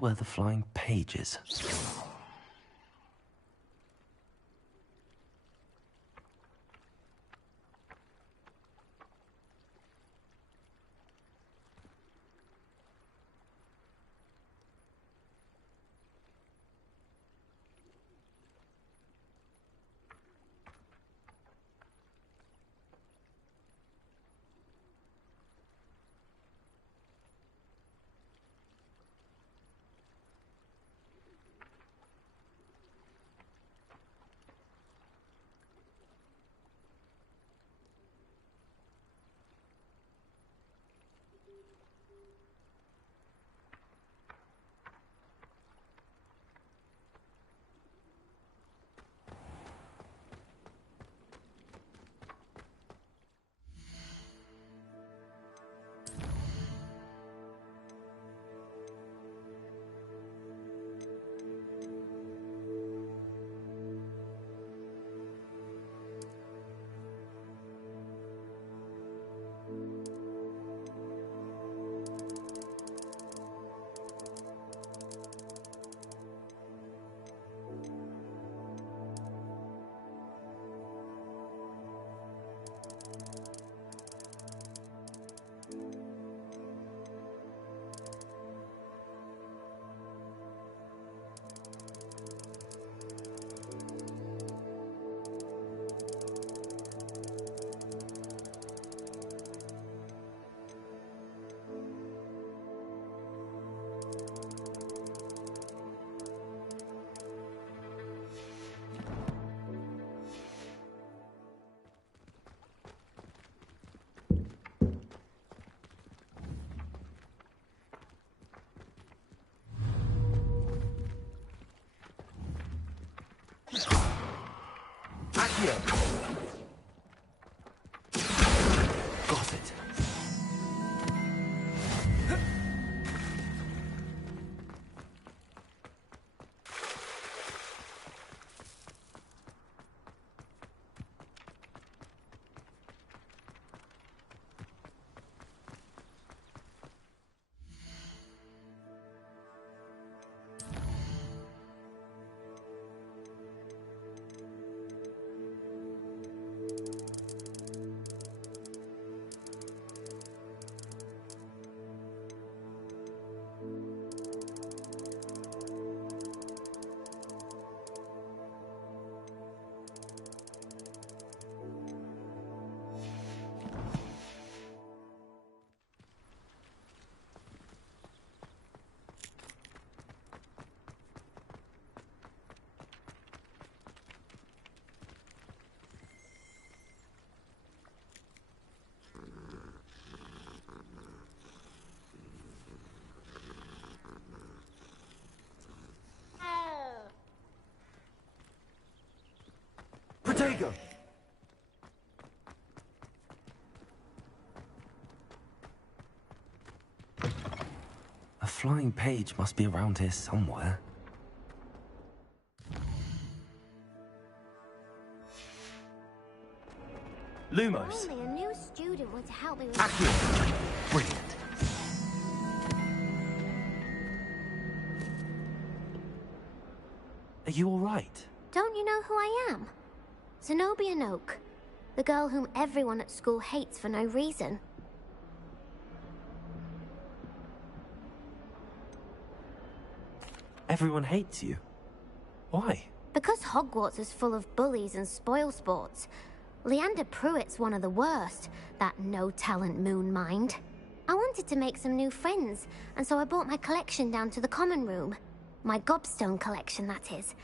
where the flying page is. Got it. Protego! A flying page must be around here somewhere. Lumos. Only a new student were to help me with... Accurate. Brilliant. Are you all right? Don't you know who I am? Zenobia Noak, the girl whom everyone at school hates for no reason. Everyone hates you. Why? Because Hogwarts is full of bullies and spoilsports. Leander Pruitt's one of the worst, that no-talent moon mind. I wanted to make some new friends, and so I brought my collection down to the common room. My gobstone collection, that is.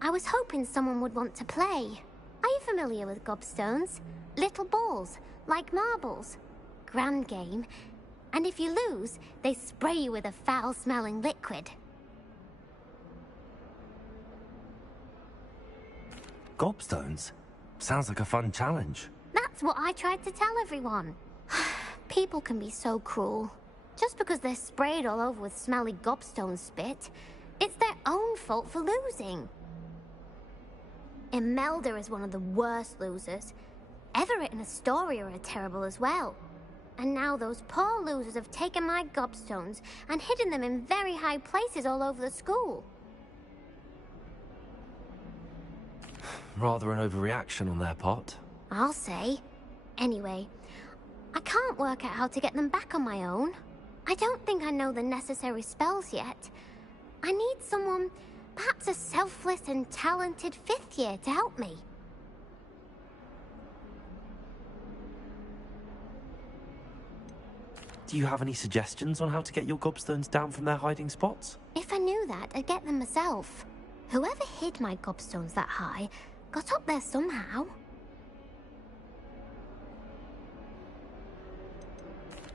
I was hoping someone would want to play. Are you familiar with gobstones? Little balls, like marbles. Grand game. And if you lose, they spray you with a foul-smelling liquid. Gobstones? Sounds like a fun challenge. That's what I tried to tell everyone. People can be so cruel. Just because they're sprayed all over with smelly gobstone spit, it's their own fault for losing. Imelda is one of the worst losers. Everett and Astoria are terrible as well. And now those poor losers have taken my gobstones and hidden them in very high places all over the school. Rather an overreaction on their part. I'll say. Anyway, I can't work out how to get them back on my own. I don't think I know the necessary spells yet. I need someone, perhaps a selfless and talented 5th year to help me. Do you have any suggestions on how to get your gobstones down from their hiding spots? If I knew that, I'd get them myself. Whoever hid my gobstones that high got up there somehow.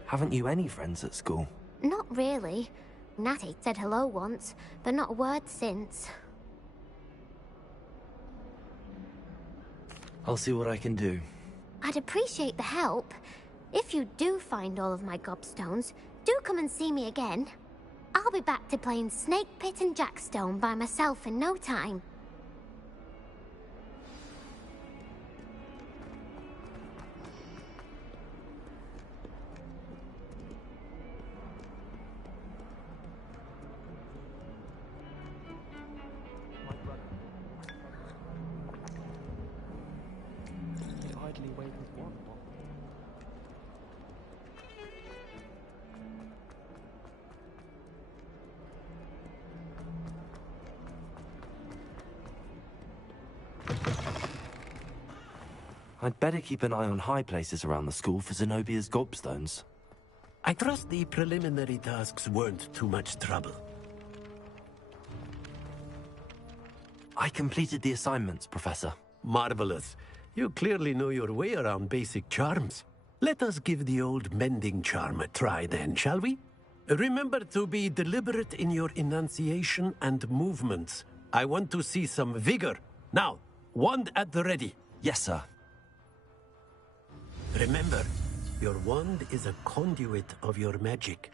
Haven't you any friends at school? Not really. Natty said hello once, but not a word since. I'll see what I can do. I'd appreciate the help. If you do find all of my gobstones, do come and see me again. I'll be back to playing Snake Pit and Jackstone by myself in no time. I'd better keep an eye on high places around the school for Zenobia's gobstones. I trust the preliminary tasks weren't too much trouble. I completed the assignments, Professor. Marvelous. You clearly know your way around basic charms. Let us give the old mending charm a try then, shall we? Remember to be deliberate in your enunciation and movements. I want to see some vigor. Now, wand at the ready. Yes, sir. Remember, your wand is a conduit of your magic.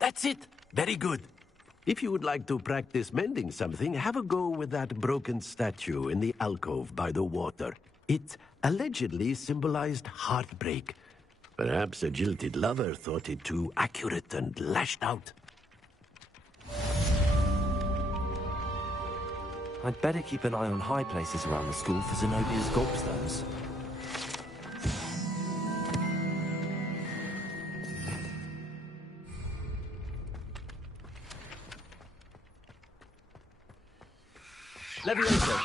That's it! Very good. If you would like to practice mending something, have a go with that broken statue in the alcove by the water. It allegedly symbolized heartbreak. Perhaps a jilted lover thought it too accurate and lashed out. I'd better keep an eye on high places around the school for Zenobia's gobstones. Leviosa.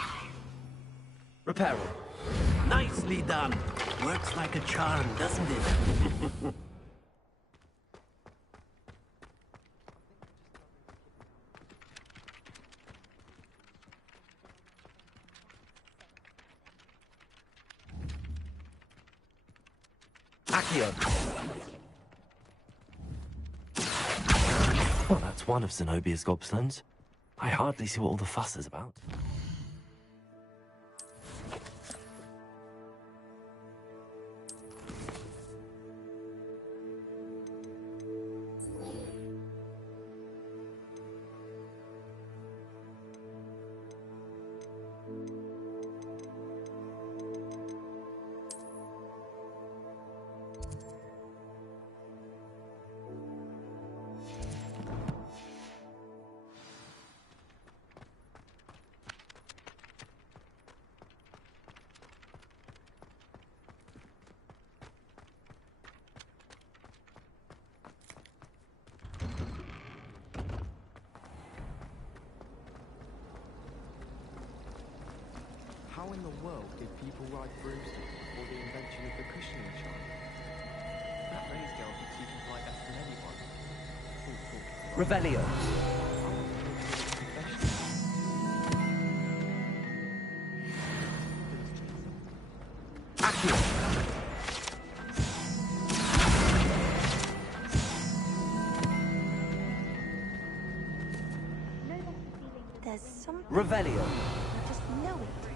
Repair it. Nicely done. Works like a charm, doesn't it? Accio. Well, that's one of Zenobia's gobstones. I hardly see what all the fuss is about. How in the world did people ride broomsticks before the invention of the cushioning charm? That Ray's girl thinks you can fly better than anyone. Revelio. There's something... Revelio. I just know it.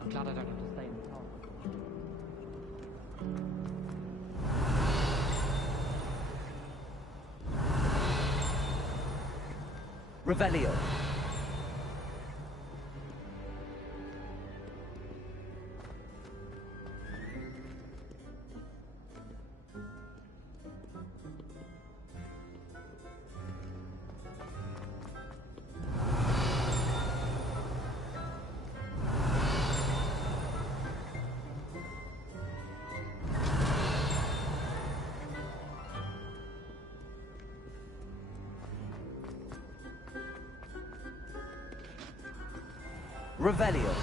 I'm glad I don't have to stay in the car. Revelio. Revelio.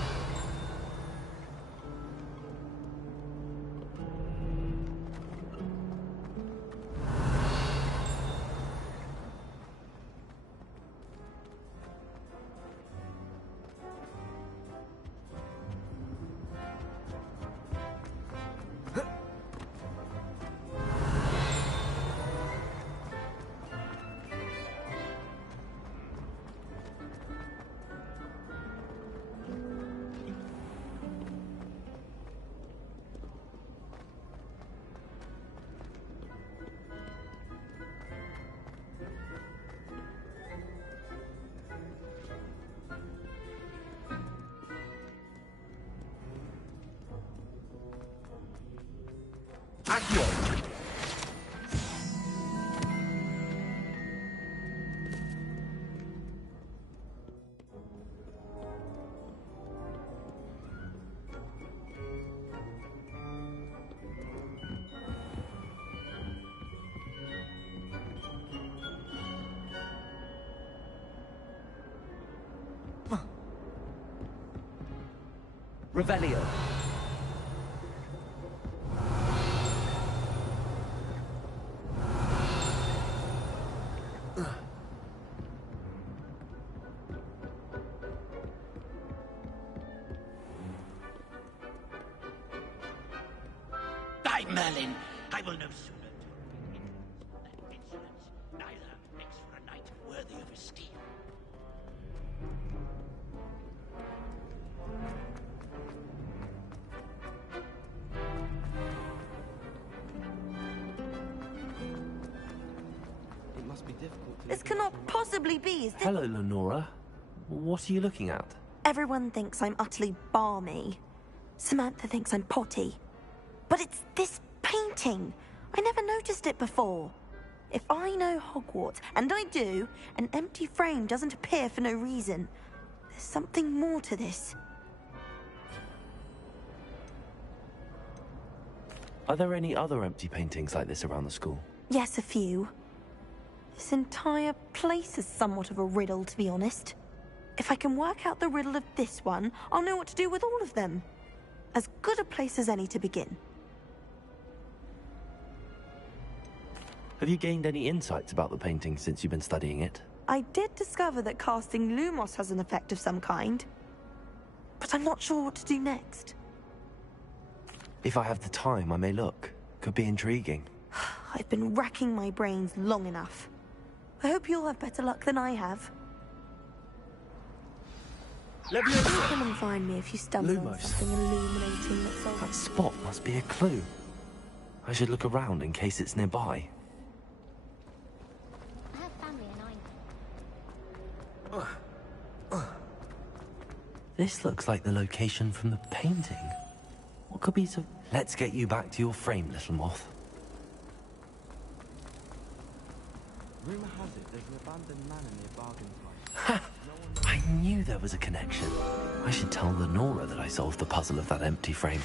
Accio. Revelio. By Merlin, I will no sooner turn in that insolence, neither makes for a knight worthy of his steel. It must be difficult to... This cannot possibly be, is this... Hello, Lenora. What are you looking at? Everyone thinks I'm utterly balmy. Samantha thinks I'm potty. But it's this painting. I never noticed it before. If I know Hogwarts, and I do, an empty frame doesn't appear for no reason. There's something more to this. Are there any other empty paintings like this around the school? Yes, a few. This entire place is somewhat of a riddle, to be honest. If I can work out the riddle of this one, I'll know what to do with all of them. As good a place as any to begin. Have you gained any insights about the painting since you've been studying it? I did discover that casting Lumos has an effect of some kind. But I'm not sure what to do next. If I have the time, I may look. Could be intriguing. I've been racking my brains long enough. I hope you'll have better luck than I have. Come and find me if you stumble on Lumos. something illuminating that's all... That spot must be a clue. I should look around in case it's nearby. I have family and I... This looks like the location from the painting. What could be so... Let's get you back to your frame, little moth. Rumor has it there's an abandoned manor near Bargain Price. I knew there was a connection. I should tell Lenora that I solved the puzzle of that empty frame.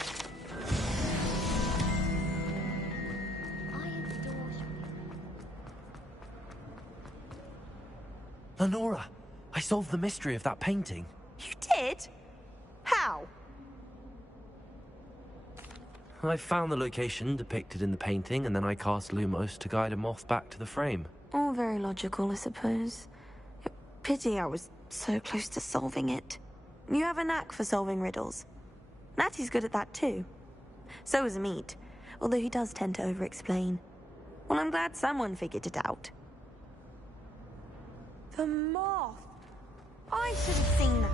Iron's door should be... Lenora, I solved the mystery of that painting. You did? How? I found the location depicted in the painting, and then I cast Lumos to guide a moth back to the frame. All very logical, I suppose. Pity I was so close to solving it. You have a knack for solving riddles. Natty's good at that too. So is Meat, although he does tend to over-explain. Well, I'm glad someone figured it out. The moth! I should have seen that.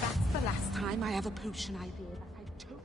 That's the last time I have a potion idea that I took.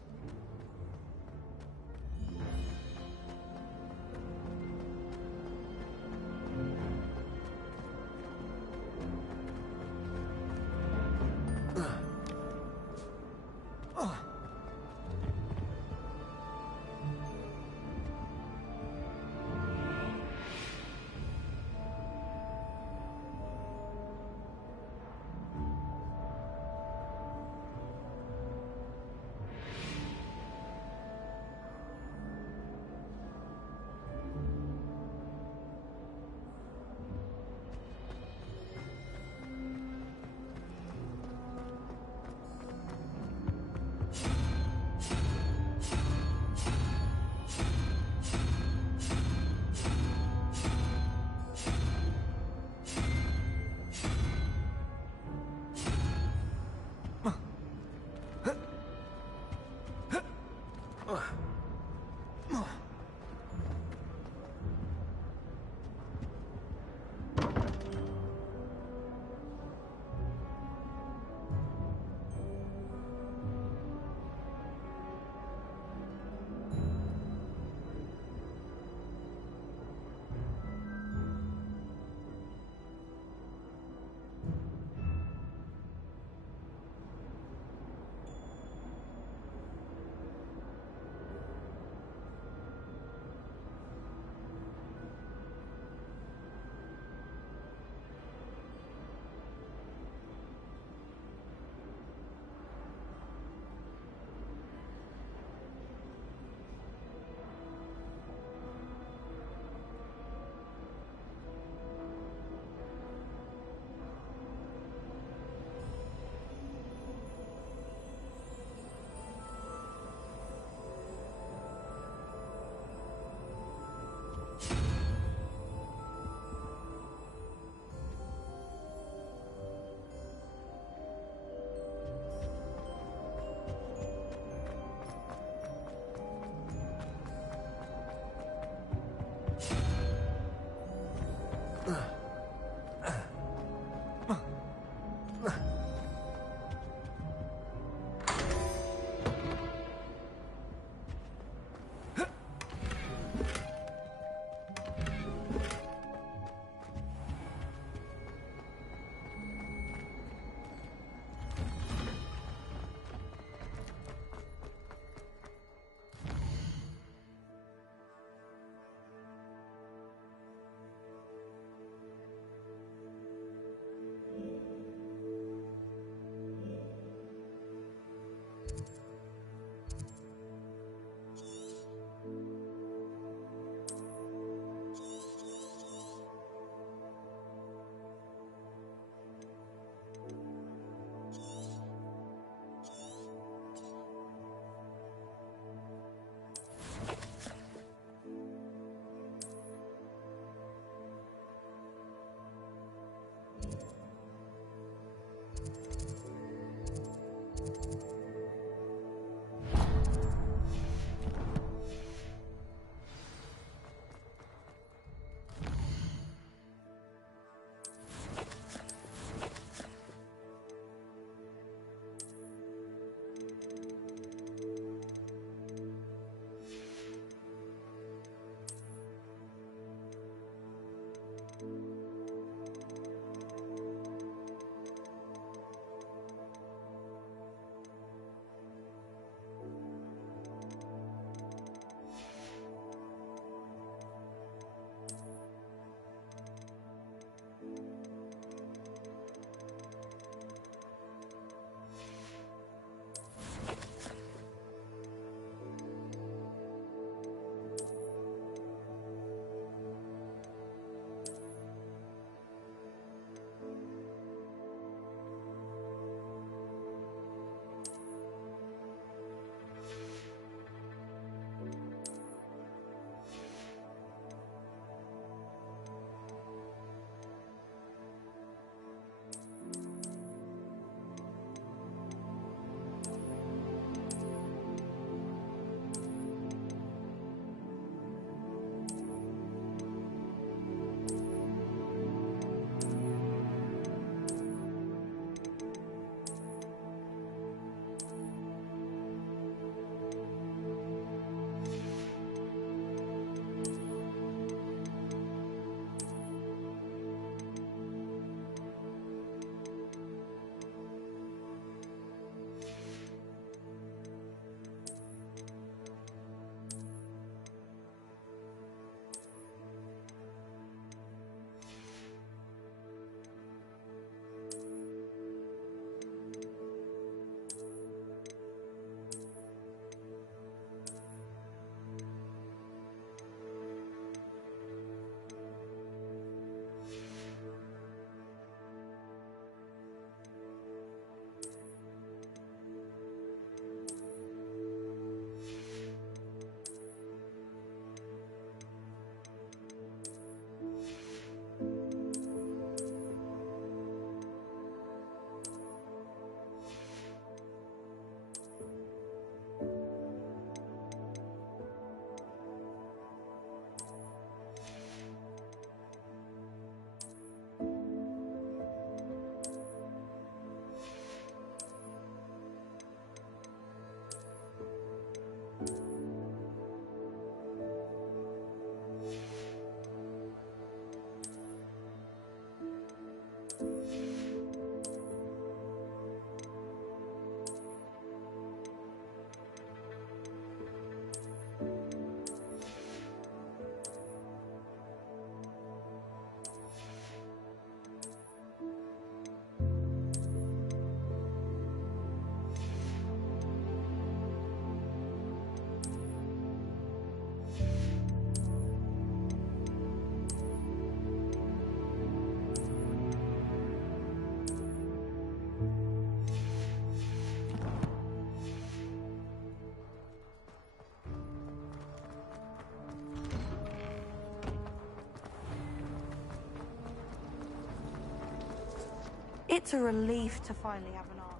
It's a relief to finally have an arc.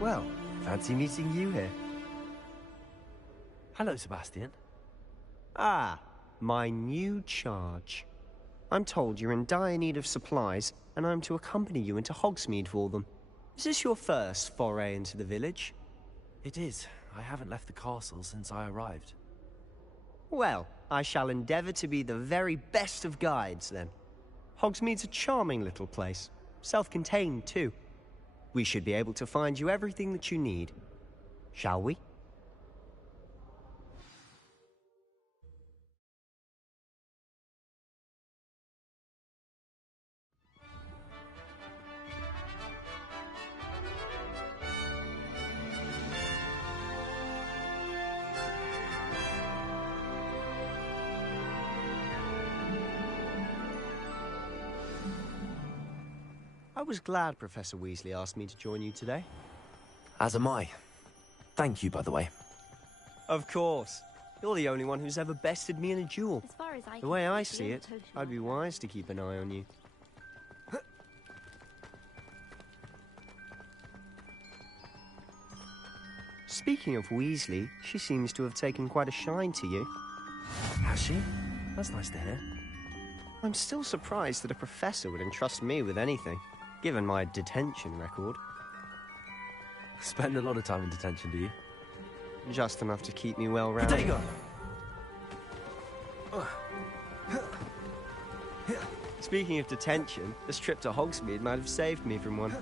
Well, fancy meeting you here. Hello, Sebastian. Ah, my new charge. I'm told you're in dire need of supplies, and I'm to accompany you into Hogsmeade for them. Is this your first foray into the village? It is. I haven't left the castle since I arrived. Well, I shall endeavour to be the very best of guides, then. Hogsmeade's a charming little place. Self-contained, too. We should be able to find you everything that you need. Shall we? I was glad Professor Weasley asked me to join you today. As am I. Thank you, by the way. Of course. You're the only one who's ever bested me in a duel. As far as I The way can I see, see you're it, totally I'd be wise to keep an eye on you. Speaking of Weasley, she seems to have taken quite a shine to you. Has she? That's nice to hear. I'm still surprised that a professor would entrust me with anything, given my detention record. Spend a lot of time in detention, do you? Just enough to keep me well rounded. Potato! Speaking of detention, this trip to Hogsmeade might have saved me from one.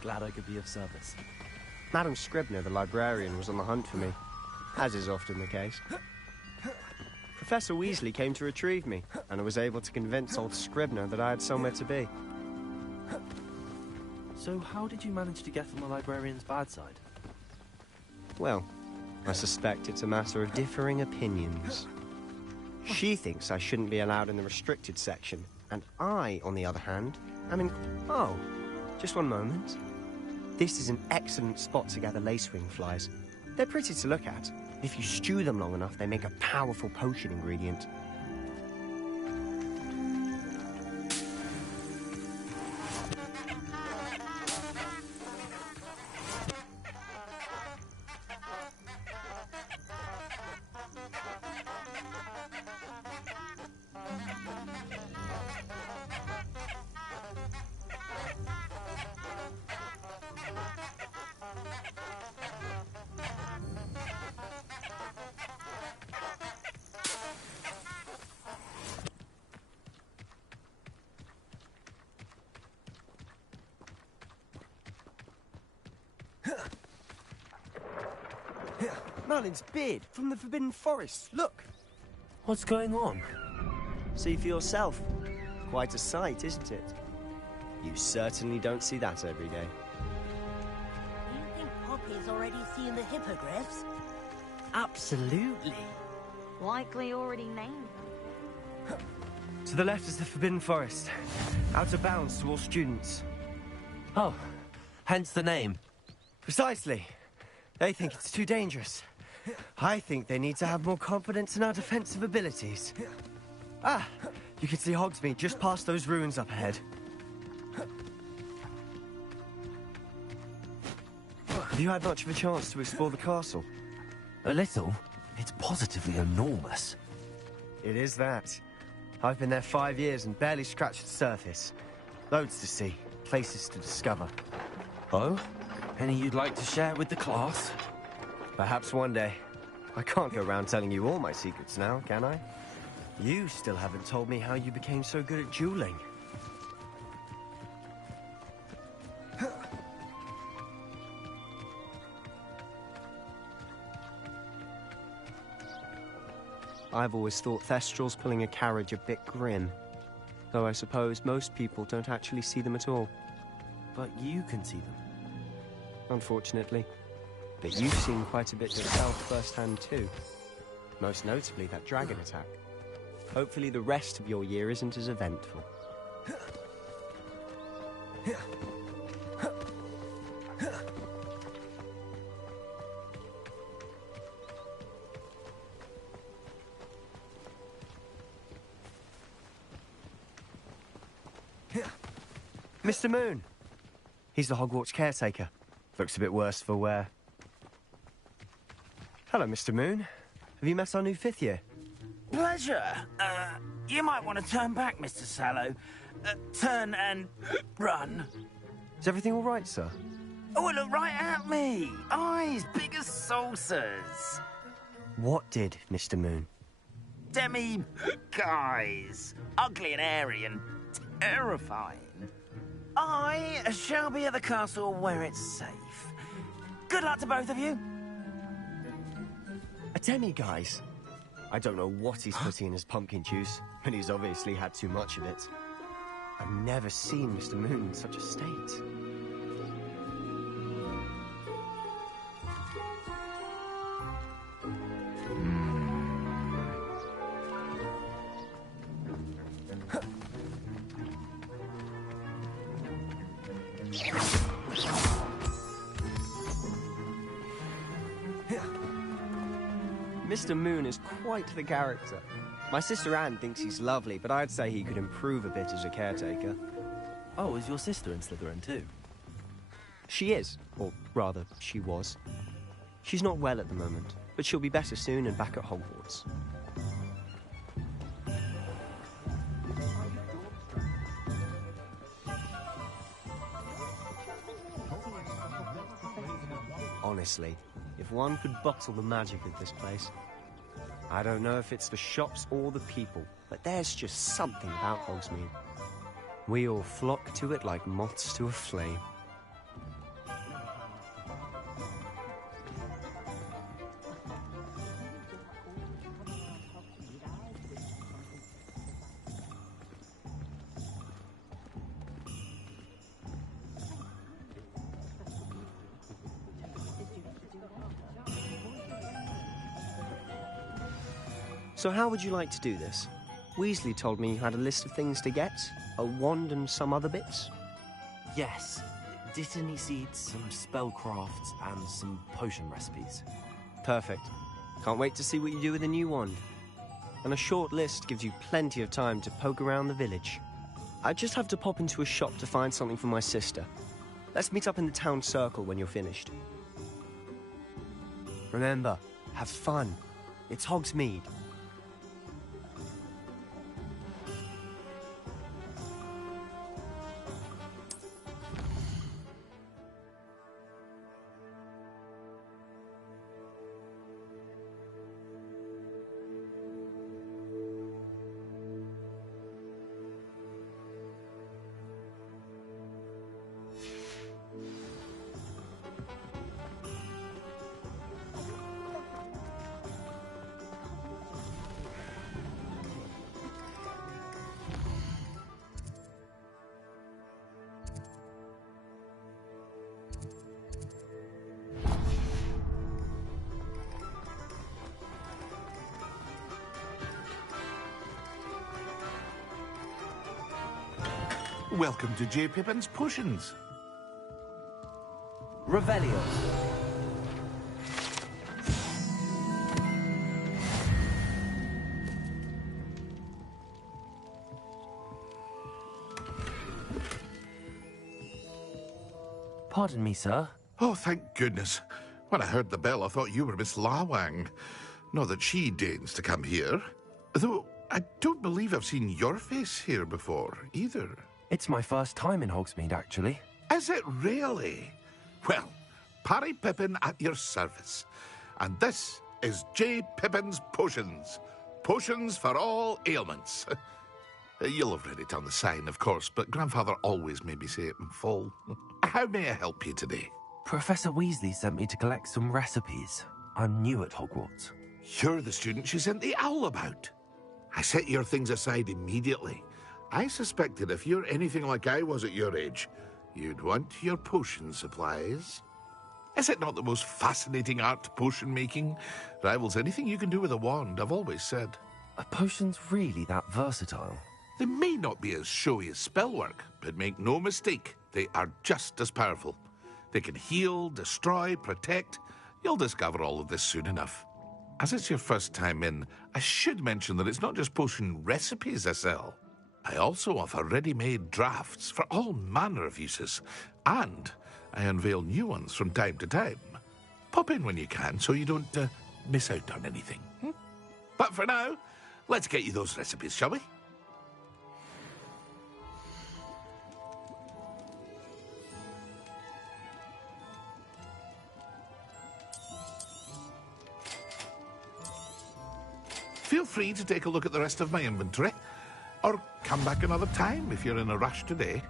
Glad I could be of service. Madam Scribner, the librarian, was on the hunt for me, as is often the case. Professor Weasley came to retrieve me, and I was able to convince old Scribner that I had somewhere to be. So how did you manage to get on the librarian's bad side? Well, I suspect it's a matter of differing opinions. She thinks I shouldn't be allowed in the restricted section, and I, on the other hand, am in... Oh, just one moment. This is an excellent spot to gather lacewing flies. They're pretty to look at. If you stew them long enough, they make a powerful potion ingredient. Merlin's beard from the Forbidden Forest. Look! What's going on? See for yourself. Quite a sight, isn't it? You certainly don't see that every day. Do you think Poppy's already seen the hippogriffs? Absolutely. Likely already named them. To the left is the Forbidden Forest. Out of bounds to all students. Oh, hence the name. Precisely. They think it's too dangerous. I think they need to have more confidence in our defensive abilities. Ah, you can see Hogsmeade just past those ruins up ahead. Have you had much of a chance to explore the castle? A little. It's positively enormous. It is that. I've been there 5 years and barely scratched the surface. Loads to see, places to discover. Oh? Any you'd like to share with the class? Perhaps one day. I can't go around telling you all my secrets now, can I? You still haven't told me how you became so good at dueling. I've always thought Thestrals pulling a carriage a bit grim. Though I suppose most people don't actually see them at all. But you can see them. Unfortunately. But you've seen quite a bit yourself firsthand too. Most notably that dragon attack. Hopefully the rest of your year isn't as eventful. Mr. Moon! He's the Hogwarts caretaker. Looks a bit worse for wear. Hello, Mr. Moon. Have you met our new 5th year? Pleasure. You might want to turn back, Mr. Sallow. Turn and run. Is everything all right, sir? Oh, look right at me. Eyes big as saucers. What did, Mr. Moon? Guys. Ugly and hairy and terrifying. I shall be at the castle where it's safe. Good luck to both of you. A demi-guise? I don't know what he's putting in his pumpkin juice, and he's obviously had too much of it. I've never seen Mr. Moon in such a state. Mr. Moon is quite the character. My sister Anne thinks he's lovely, but I'd say he could improve a bit as a caretaker. Oh, is your sister in Slytherin too? She is, or rather, she was. She's not well at the moment, but she'll be better soon and back at Hogwarts. Honestly, if one could bottle the magic of this place. I don't know if it's the shops or the people, but there's just something about Hogsmeade. We all flock to it like moths to a flame. So how would you like to do this? Weasley told me you had a list of things to get, a wand and some other bits. Yes. Dittany seeds, some spellcrafts, and some potion recipes. Perfect. Can't wait to see what you do with the new wand. And a short list gives you plenty of time to poke around the village. I just have to pop into a shop to find something for my sister. Let's meet up in the town circle when you're finished. Remember, have fun. It's Hogsmeade. Welcome to J. Pippin's Potions. Revelio. Pardon me, sir. Oh, thank goodness. When I heard the bell, I thought you were Miss Lawang. Not that she deigns to come here. Though, I don't believe I've seen your face here before, either. It's my first time in Hogsmeade, actually. Is it really? Well, Parry Pippin at your service. And this is J. Pippin's Potions. Potions for all ailments. You'll have read it on the sign, of course, but Grandfather always made me say it in full. How may I help you today? Professor Weasley sent me to collect some recipes. I'm new at Hogwarts. You're the student she sent the owl about. I set your things aside immediately. I suspected if you're anything like I was at your age, you'd want your potion supplies. Is it not the most fascinating art, potion making? Rivals anything you can do with a wand, I've always said. Are potions really that versatile? They may not be as showy as spellwork, but make no mistake, they are just as powerful. They can heal, destroy, protect. You'll discover all of this soon enough. As it's your first time in, I should mention that it's not just potion recipes I sell. I also offer ready-made drafts for all manner of uses, and I unveil new ones from time to time. Pop in when you can so you don't miss out on anything. But for now, let's get you those recipes, shall we? Feel free to take a look at the rest of my inventory, or come back another time if you're in a rush today.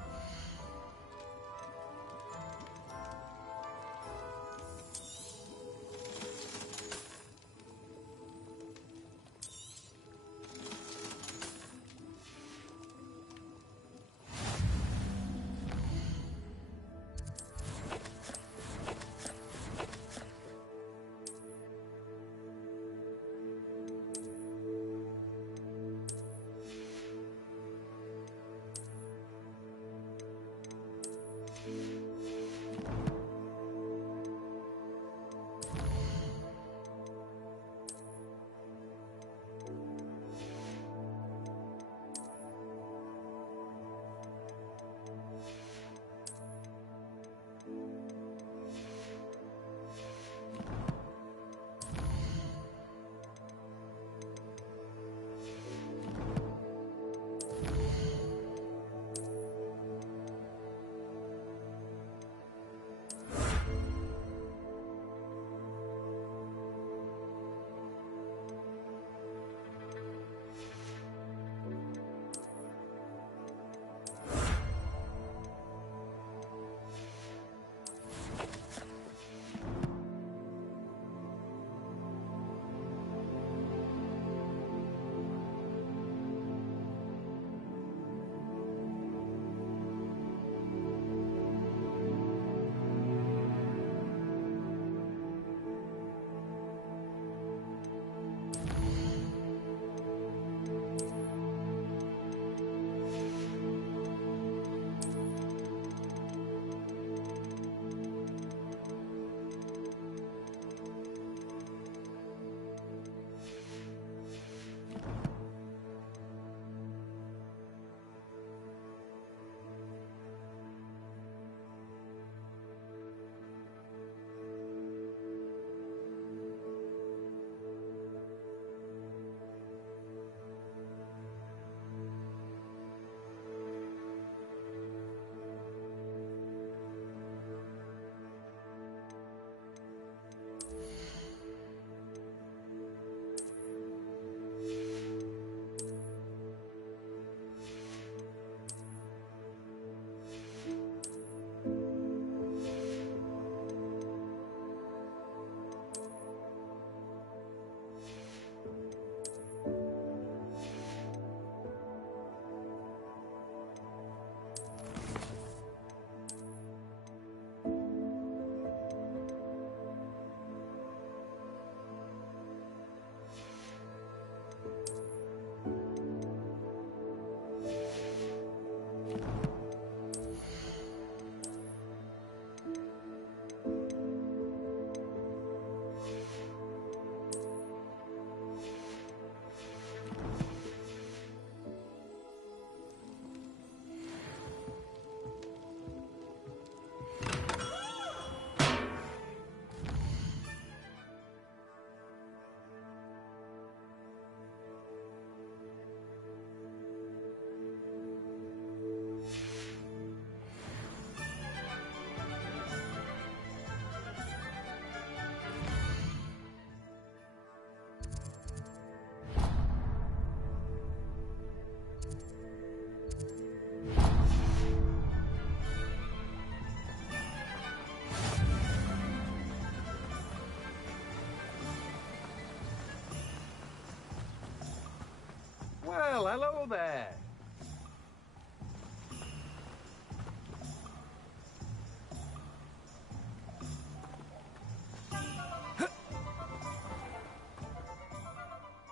hello there.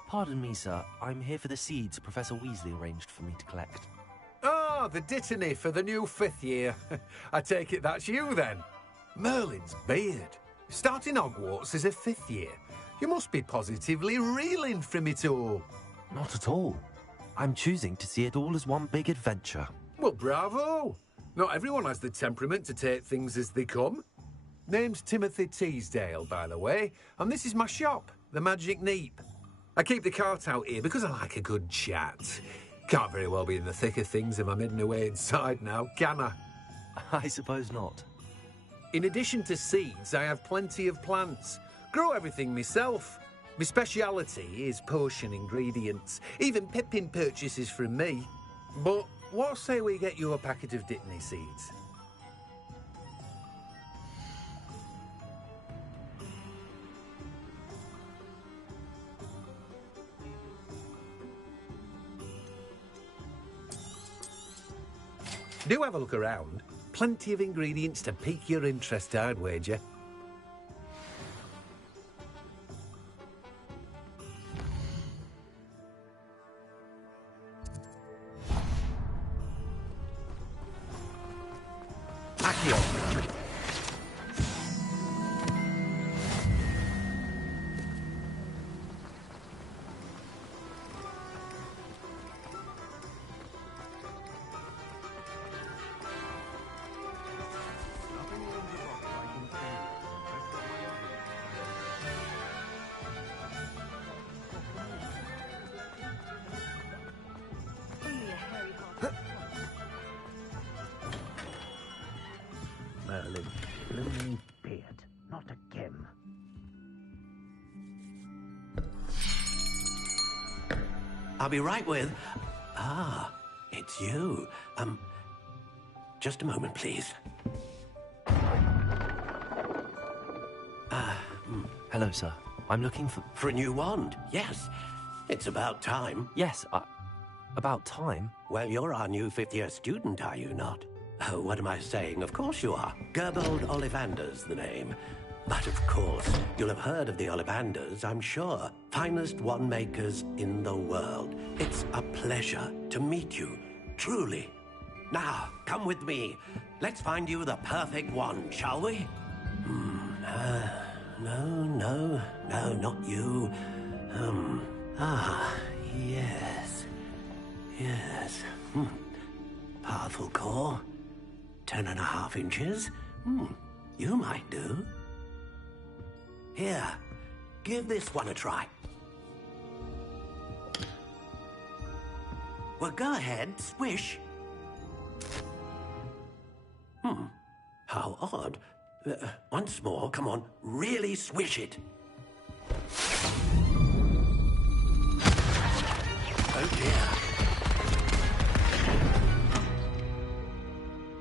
Pardon me, sir. I'm here for the seeds Professor Weasley arranged for me to collect. Ah, the dittany for the new 5th year. I take it that's you, then. Merlin's beard. Starting Hogwarts as a 5th year. You must be positively reeling from it all. Not at all. I'm choosing to see it all as one big adventure. Well, bravo. Not everyone has the temperament to take things as they come. Name's Timothy Teasdale, by the way, and this is my shop, the Magic Neep. I keep the cart out here because I like a good chat. Can't very well be in the thick of things if I'm hidden away inside now, can I? I suppose not. In addition to seeds, I have plenty of plants. Grow everything myself. My speciality is potion ingredients. Even Pippin purchases from me. But what say we get you a packet of dittany seeds? Do have a look around. Plenty of ingredients to pique your interest, I'd wager. Accio. Merlin, blooming beard, not again. I'll be right with... Ah, it's you. Just a moment, please. Hello, sir. I'm looking For a new wand, yes. It's about time. Yes, about time? Well, you're our new 5th-year student, are you not? Oh, what am I saying? Of course you are. Gerbold Ollivander's the name. But of course, you'll have heard of the Ollivanders, I'm sure. Finest wand makers in the world. It's a pleasure to meet you, truly. Now, come with me. Let's find you the perfect wand, shall we? No, not you. Yes. Powerful core. 10.5 inches. You might do. Here, give this one a try. Well, go ahead, swish. How odd. Once more, come on, really swish it. Oh dear.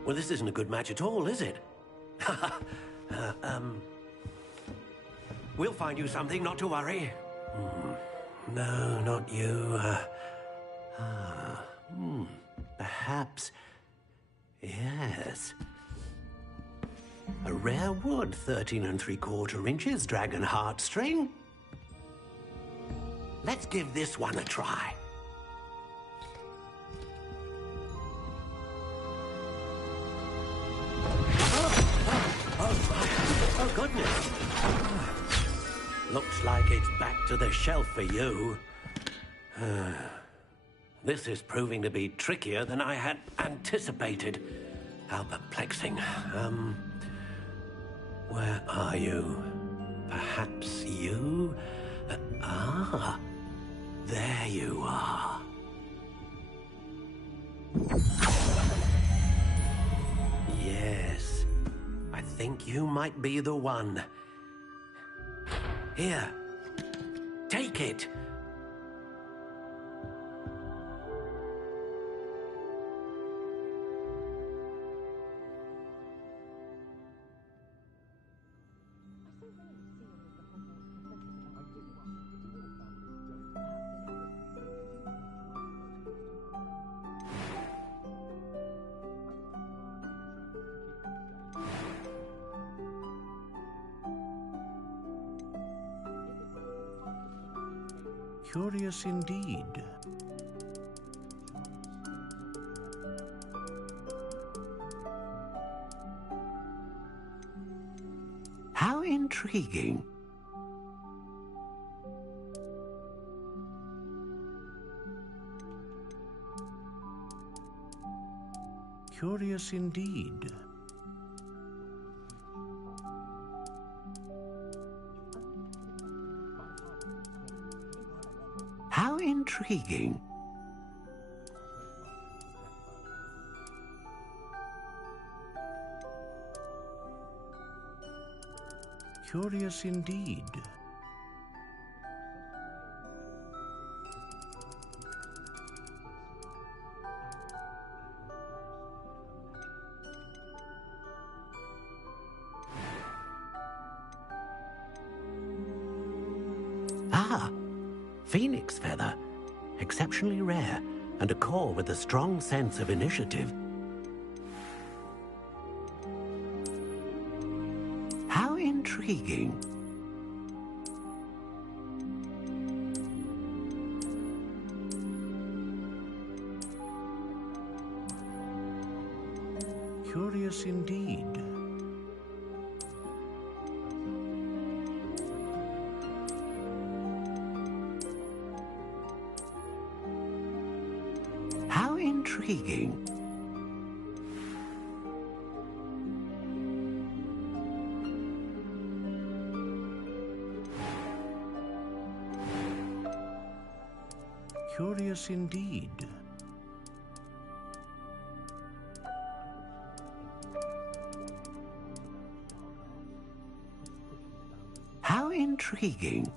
Well, this isn't a good match at all, is it? We'll find you something, not to worry. No, not you. Perhaps... Yes. A rare wood, 13 3/4 inches, dragon heartstring. Let's give this one a try. Oh, goodness. Looks like it's back to the shelf for you. This is proving to be trickier than I had anticipated. How perplexing. Where are you? Perhaps you? There you are. Yes, I think you might be the one. Here, take it. Curious indeed. How intriguing. Curious indeed. How intriguing. Curious indeed. Ah, phoenix feather. Exceptionally rare, and a core with a strong sense of initiative. How intriguing. Curious indeed. How intriguing. Curious indeed. How intriguing.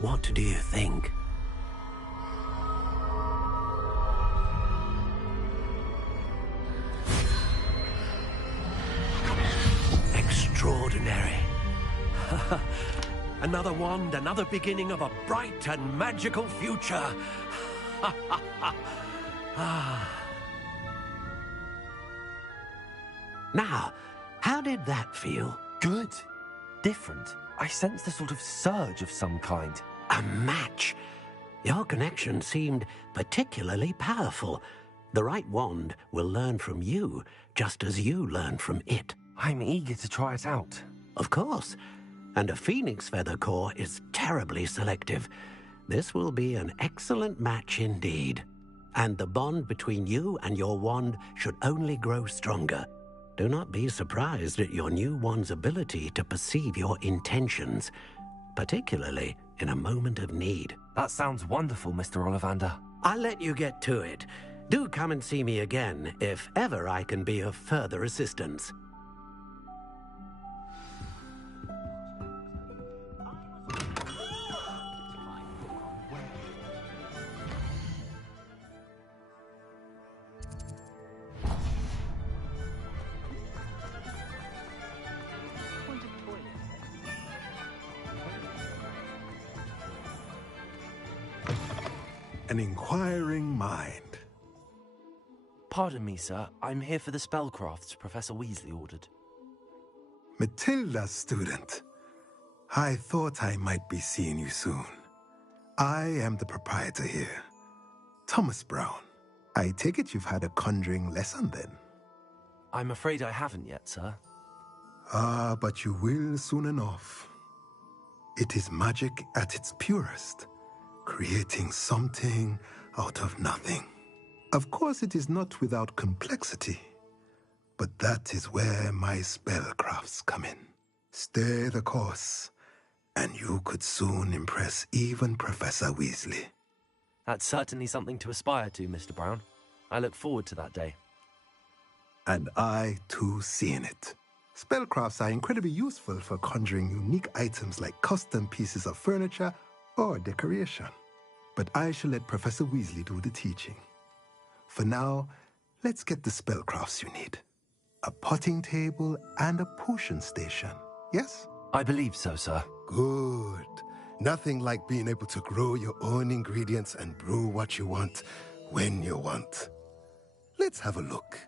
What do you think? Extraordinary. Another wand, another beginning of a bright and magical future. Now, how did that feel? Good. Different. I sensed a sort of surge of some kind. A match. Your connection seemed particularly powerful. The right wand will learn from you, just as you learn from it. I'm eager to try it out. Of course. And a phoenix feather core is terribly selective. This will be an excellent match indeed. And the bond between you and your wand should only grow stronger. Do not be surprised at your new wand's ability to perceive your intentions, particularly in a moment of need. That sounds wonderful, Mr. Ollivander. I'll let you get to it. Do come and see me again if ever I can be of further assistance. An inquiring mind. Pardon me, sir. I'm here for the spellcrafts Professor Weasley ordered. Matilda's student. I thought I might be seeing you soon. I am the proprietor here, Thomas Brown. I take it you've had a conjuring lesson then? I'm afraid I haven't yet, sir. Ah, but you will soon enough. It is magic at its purest, creating something out of nothing. Of course, it is not without complexity, but that is where my spellcrafts come in. Stay the course, and you could soon impress even Professor Weasley. That's certainly something to aspire to, Mr. Brown. I look forward to that day. And I, too, seeing it. Spellcrafts are incredibly useful for conjuring unique items like custom pieces of furniture or decoration. But I shall let Professor Weasley do the teaching. For now, let's get the spellcrafts you need. A potting table and a potion station, yes? I believe so, sir. Good. Nothing like being able to grow your own ingredients and brew what you want when you want. Let's have a look.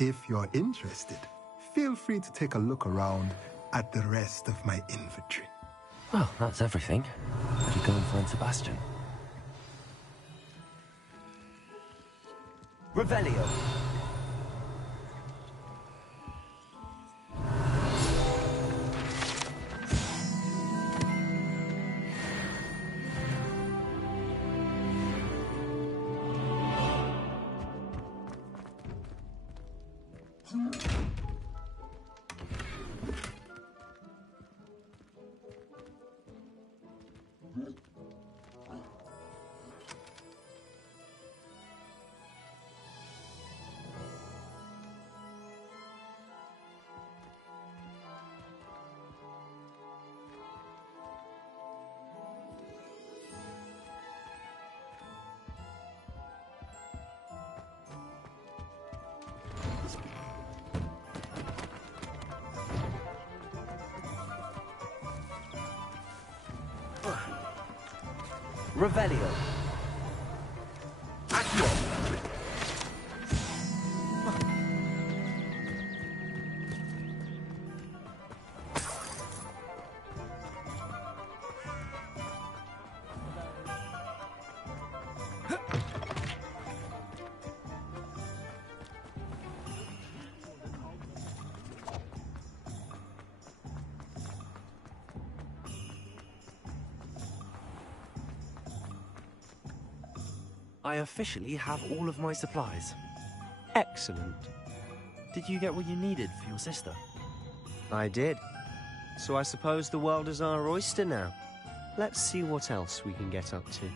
If you're interested, feel free to take a look around at the rest of my inventory. Well, that's everything. Better go and find Sebastian. Revelio. Revelio. I officially have all of my supplies. Excellent. Did you get what you needed for your sister? I did. So I suppose the world is our oyster now. Let's see what else we can get up to.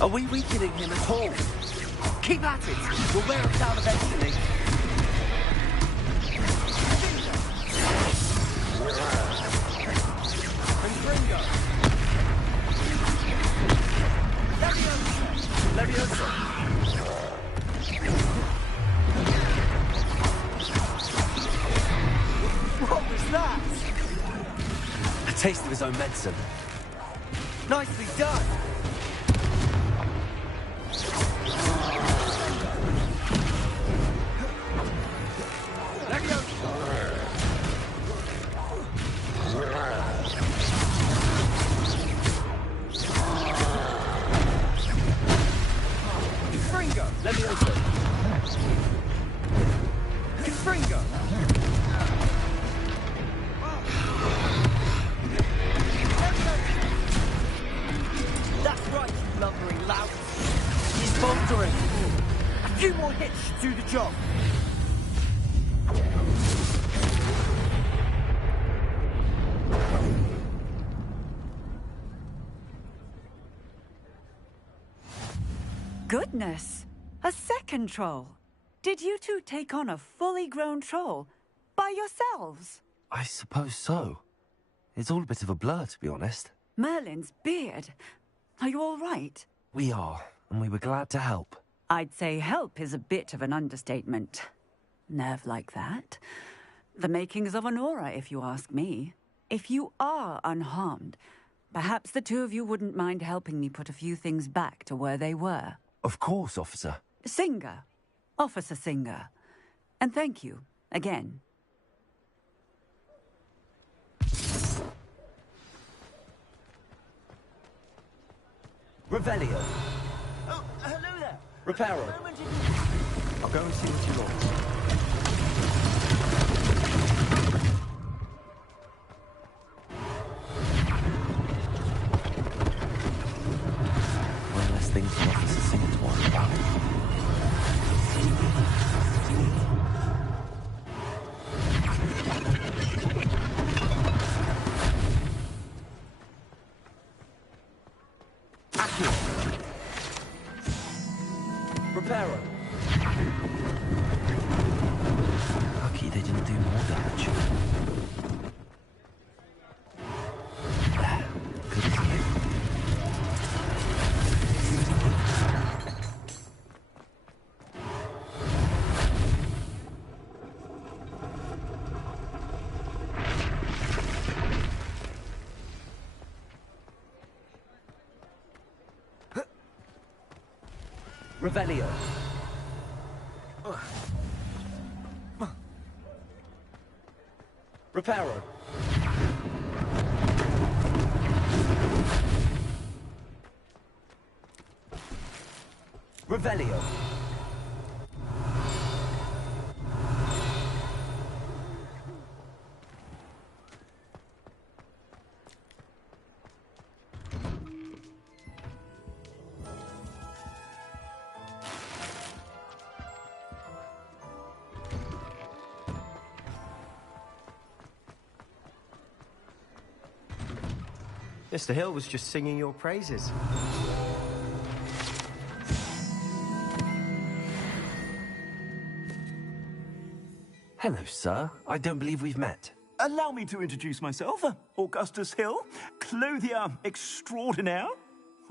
Are we weakening him at all? Keep at it! We'll wear him down eventually. And Gringo! Leviosa! Leviosa! What was that? A taste of his own medicine. Nicely done! Goodness! A second troll. Did you two take on a fully grown troll? By yourselves? I suppose so. It's all a bit of a blur, to be honest. Merlin's beard. Are you all right? We are, and we were glad to help. I'd say help is a bit of an understatement. Nerve like that. The makings of an aura, if you ask me. If you are unharmed, perhaps the two of you wouldn't mind helping me put a few things back to where they were. Of course, officer. Singer. Officer Singer. And thank you, again. Revelio. Oh, hello there. Reparo. I'll go and see what you want. One less thing for Officer Singer to worry about. Reparo. Lucky they didn't do more damage. Good as new. Revelio. Reparo. Revelio. Mr. Hill was just singing your praises. Hello, sir. I don't believe we've met. Allow me to introduce myself, Augustus Hill, clothier extraordinaire.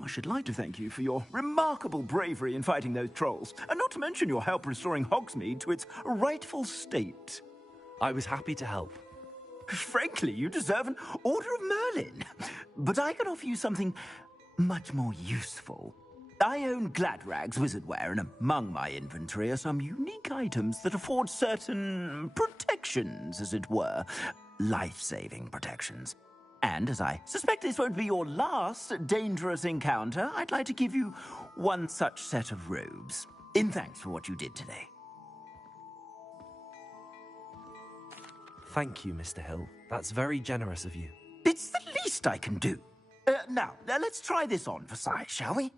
I should like to thank you for your remarkable bravery in fighting those trolls, and not to mention your help restoring Hogsmeade to its rightful state. I was happy to help. Frankly, you deserve an Order of Merlin. But I can offer you something much more useful. I own Gladrag's wizardware, and among my inventory are some unique items that afford certain protections, as it were. Life-saving protections. And as I suspect this won't be your last dangerous encounter, I'd like to give you one such set of robes, in thanks for what you did today. Thank you, Mr. Hill. That's very generous of you. It's the least I can do. Now, let's try this on for size, shall we?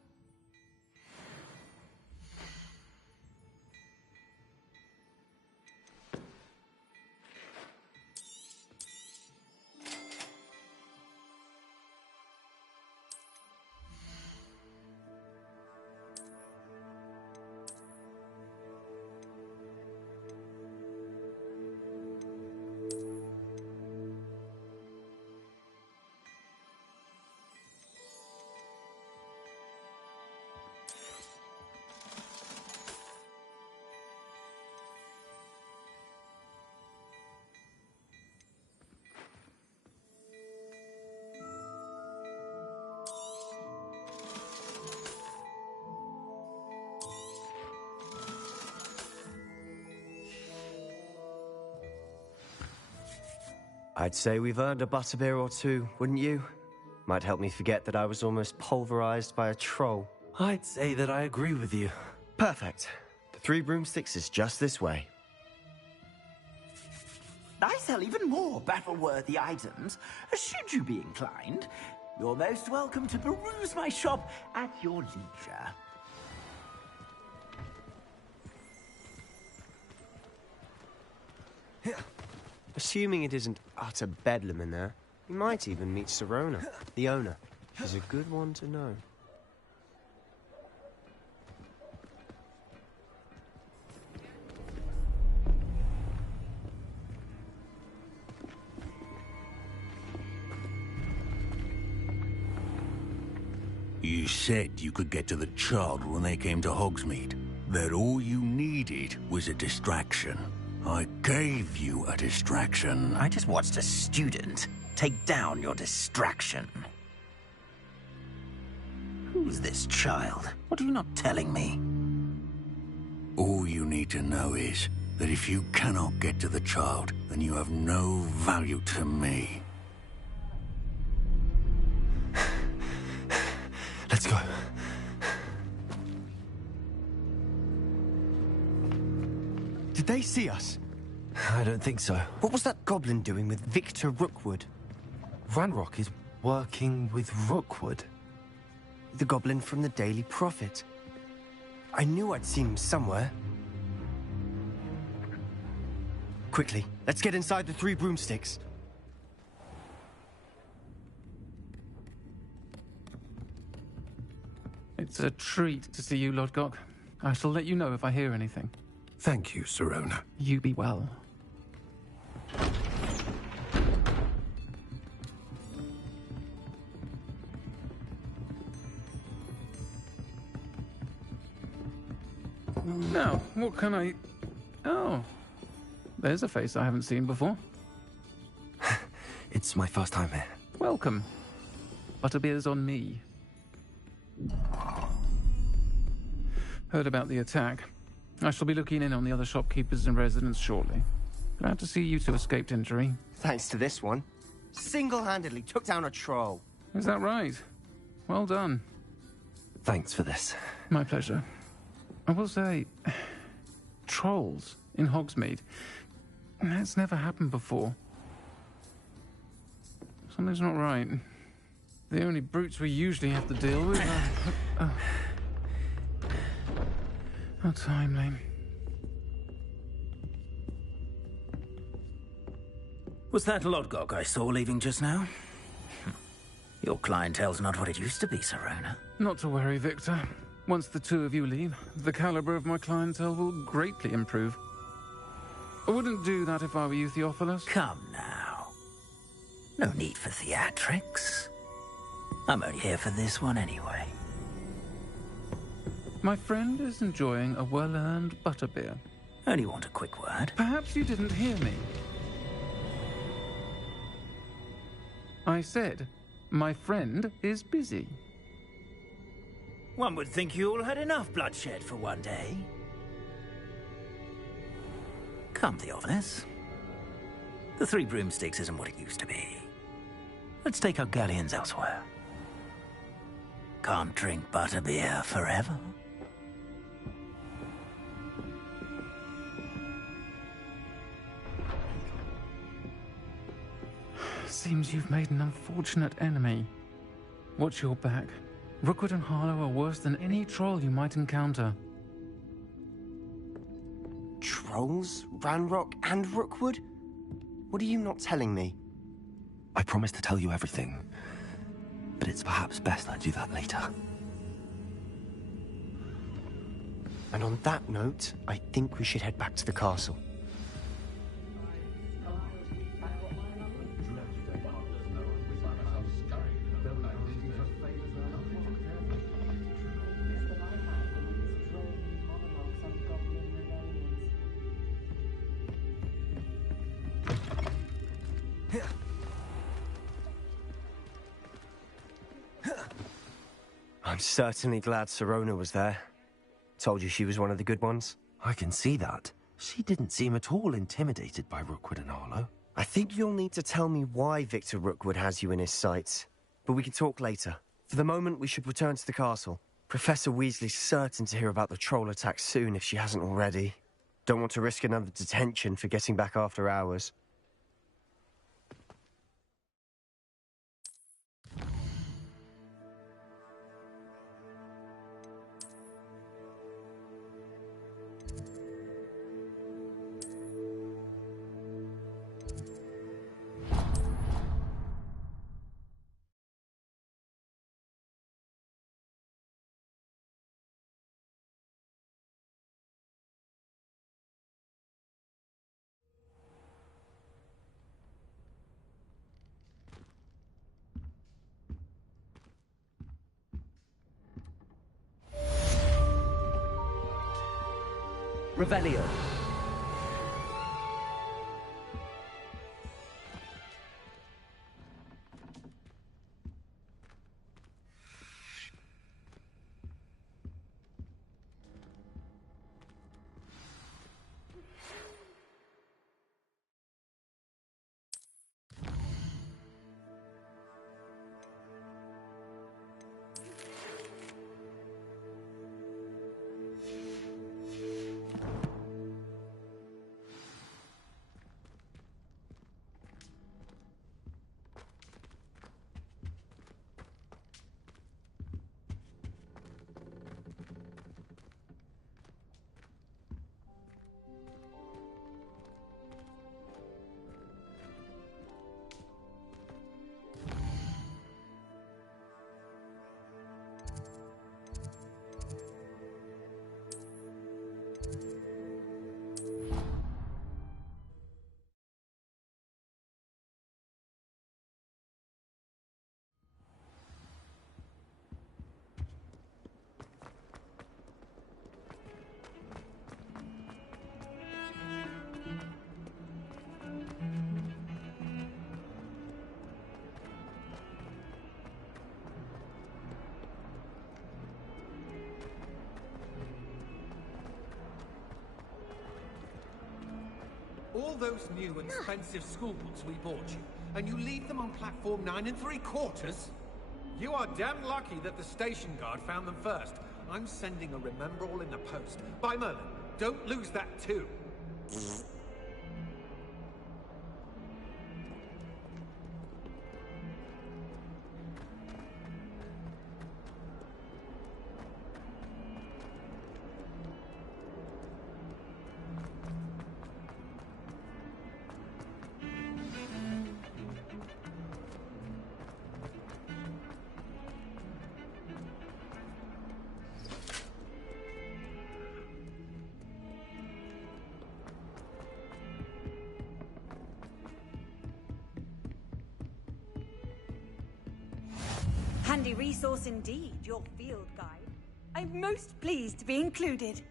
I'd say we've earned a butterbeer or two, wouldn't you? Might help me forget that I was almost pulverized by a troll. I'd say that I agree with you. Perfect. The 3 broomsticks is just this way. I sell even more battle-worthy items. Should you be inclined, you're most welcome to peruse my shop at your leisure. Assuming it isn't utter bedlam in there, you might even meet Serona, the owner. She's a good one to know. You said you could get to the child when they came to Hogsmeade. That all you needed was a distraction. I gave you a distraction. I just watched a student take down your distraction. Who's this child? What are you not telling me? All you need to know is that if you cannot get to the child, then you have no value to me. Let's go. Did they see us? I don't think so. What was that goblin doing with Victor Rookwood? Ranrock is working with Rookwood. The goblin from the Daily Prophet. I knew I'd seen him somewhere. Quickly, let's get inside the 3 broomsticks. It's a treat to see you, Lodgok. I shall let you know if I hear anything. Thank you, Sirona. You be well. Now, what can I... Oh, there's a face I haven't seen before. It's my first time here. Welcome. Butterbeer's on me. Heard about the attack. I shall be looking in on the other shopkeepers and residents shortly. Glad to see you two escaped injury. Thanks to this one. Single-handedly took down a troll. Is that right? Well done. Thanks for this. My pleasure. I will say, trolls in Hogsmeade. That's never happened before. Something's not right. The only brutes we usually have to deal with are... How timely. Was that Lodgok I saw leaving just now? Your clientele's not what it used to be, Sirona. Not to worry, Victor. Once the two of you leave, the caliber of my clientele will greatly improve. I wouldn't do that if I were you, Theophilus. Come now. No need for theatrics. I'm only here for this one anyway. My friend is enjoying a well-earned butterbeer. Only want a quick word. Perhaps you didn't hear me. I said, my friend is busy. One would think you all had enough bloodshed for one day. Come, Theophilus. The 3 broomsticks isn't what it used to be. Let's take our galleons elsewhere. Can't drink butterbeer forever. Seems you've made an unfortunate enemy. Watch your back. Rookwood and Harlow are worse than any troll you might encounter. Trolls? Ranrock and Rookwood? What are you not telling me? I promise to tell you everything, but it's perhaps best I do that later. And on that note, I think we should head back to the castle. I'm certainly glad Sirona was there. Told you she was one of the good ones. I can see that. She didn't seem at all intimidated by Rookwood and Harlow. I think you'll need to tell me why Victor Rookwood has you in his sights. But we can talk later. For the moment, we should return to the castle. Professor Weasley's certain to hear about the troll attack soon if she hasn't already. Don't want to risk another detention for getting back after hours. Revelio. All those new and expensive schools we bought you, and you leave them on platform 9 3/4? You are damn lucky that the station guard found them first. I'm sending a remember all in the post. Bye, Merlin. Don't lose that too. Handy resource indeed, your field guide. I'm most pleased to be included.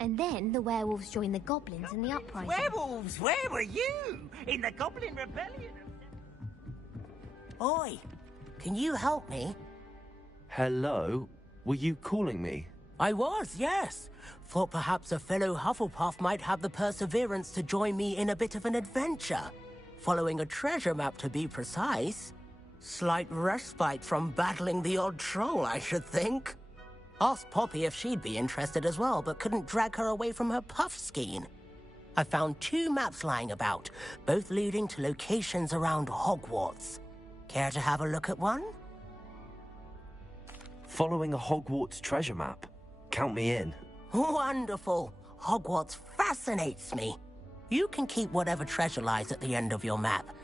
And then the werewolves joined the goblins in the uprising. Werewolves? Where were you? In the Goblin Rebellion? Oi, can you help me? Hello? Were you calling me? I was, yes. Thought perhaps a fellow Hufflepuff might have the perseverance to join me in a bit of an adventure. Following a treasure map, to be precise. Slight respite from battling the odd troll, I should think. Asked Poppy if she'd be interested as well, but couldn't drag her away from her puff skein. I found 2 maps lying about, both leading to locations around Hogwarts. Care to have a look at one? Following a Hogwarts treasure map. Count me in. Wonderful. Hogwarts fascinates me. You can keep whatever treasure lies at the end of your map.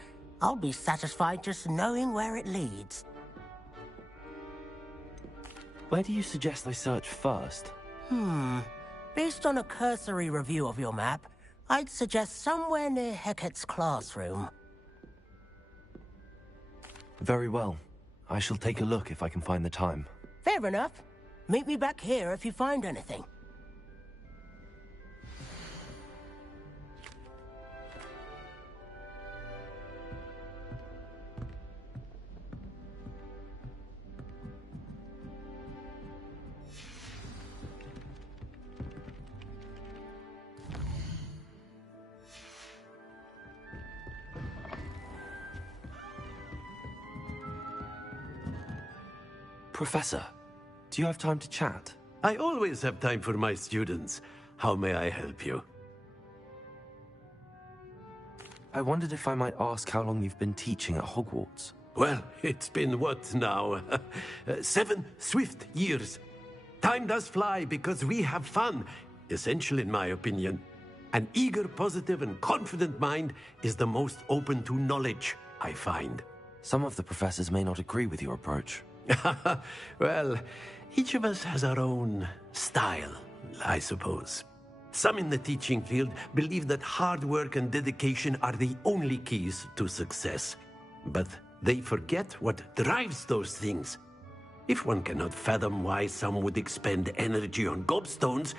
I'll be satisfied just knowing where it leads. Where do you suggest I search first? Based on a cursory review of your map, I'd suggest somewhere near Hecat's classroom. Very well. I shall take a look if I can find the time. Fair enough. Meet me back here if you find anything. Professor, do you have time to chat? I always have time for my students. How may I help you? I wondered if I might ask how long you've been teaching at Hogwarts. Well, it's been what now? 7 swift years. Time does fly because we have fun. Essential in my opinion. An eager, positive, and confident mind is the most open to knowledge, I find. Some of the professors may not agree with your approach. Well, each of us has our own style, I suppose. Some in the teaching field believe that hard work and dedication are the only keys to success. But they forget what drives those things. If one cannot fathom why some would expend energy on gobstones,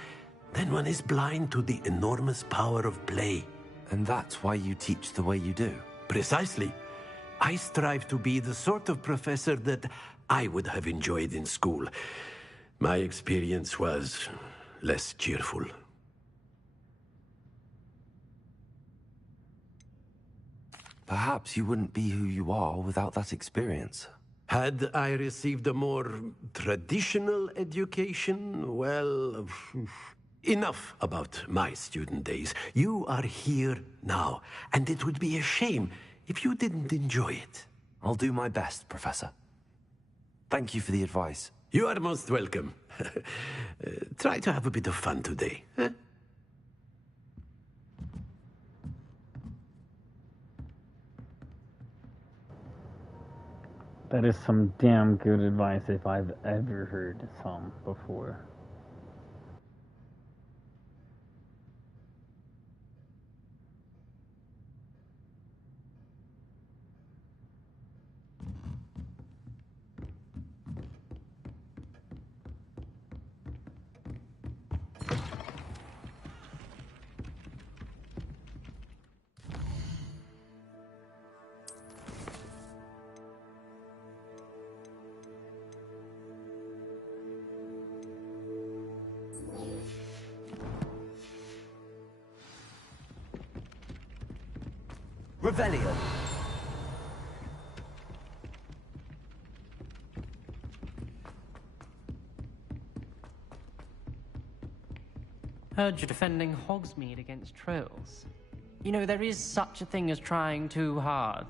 then one is blind to the enormous power of play. And that's why you teach the way you do? Precisely. I strive to be the sort of professor that I would have enjoyed in school. My experience was less cheerful. Perhaps you wouldn't be who you are without that experience. Had I received a more traditional education, well, enough about my student days. You are here now, and it would be a shame if you didn't enjoy it. I'll do my best, Professor. Thank you for the advice. You are most welcome. Try to have a bit of fun today. Huh? That is some damn good advice if I've ever heard some before. Revelio. Heard you're defending Hogsmeade against trolls. You know, there is such a thing as trying too hard.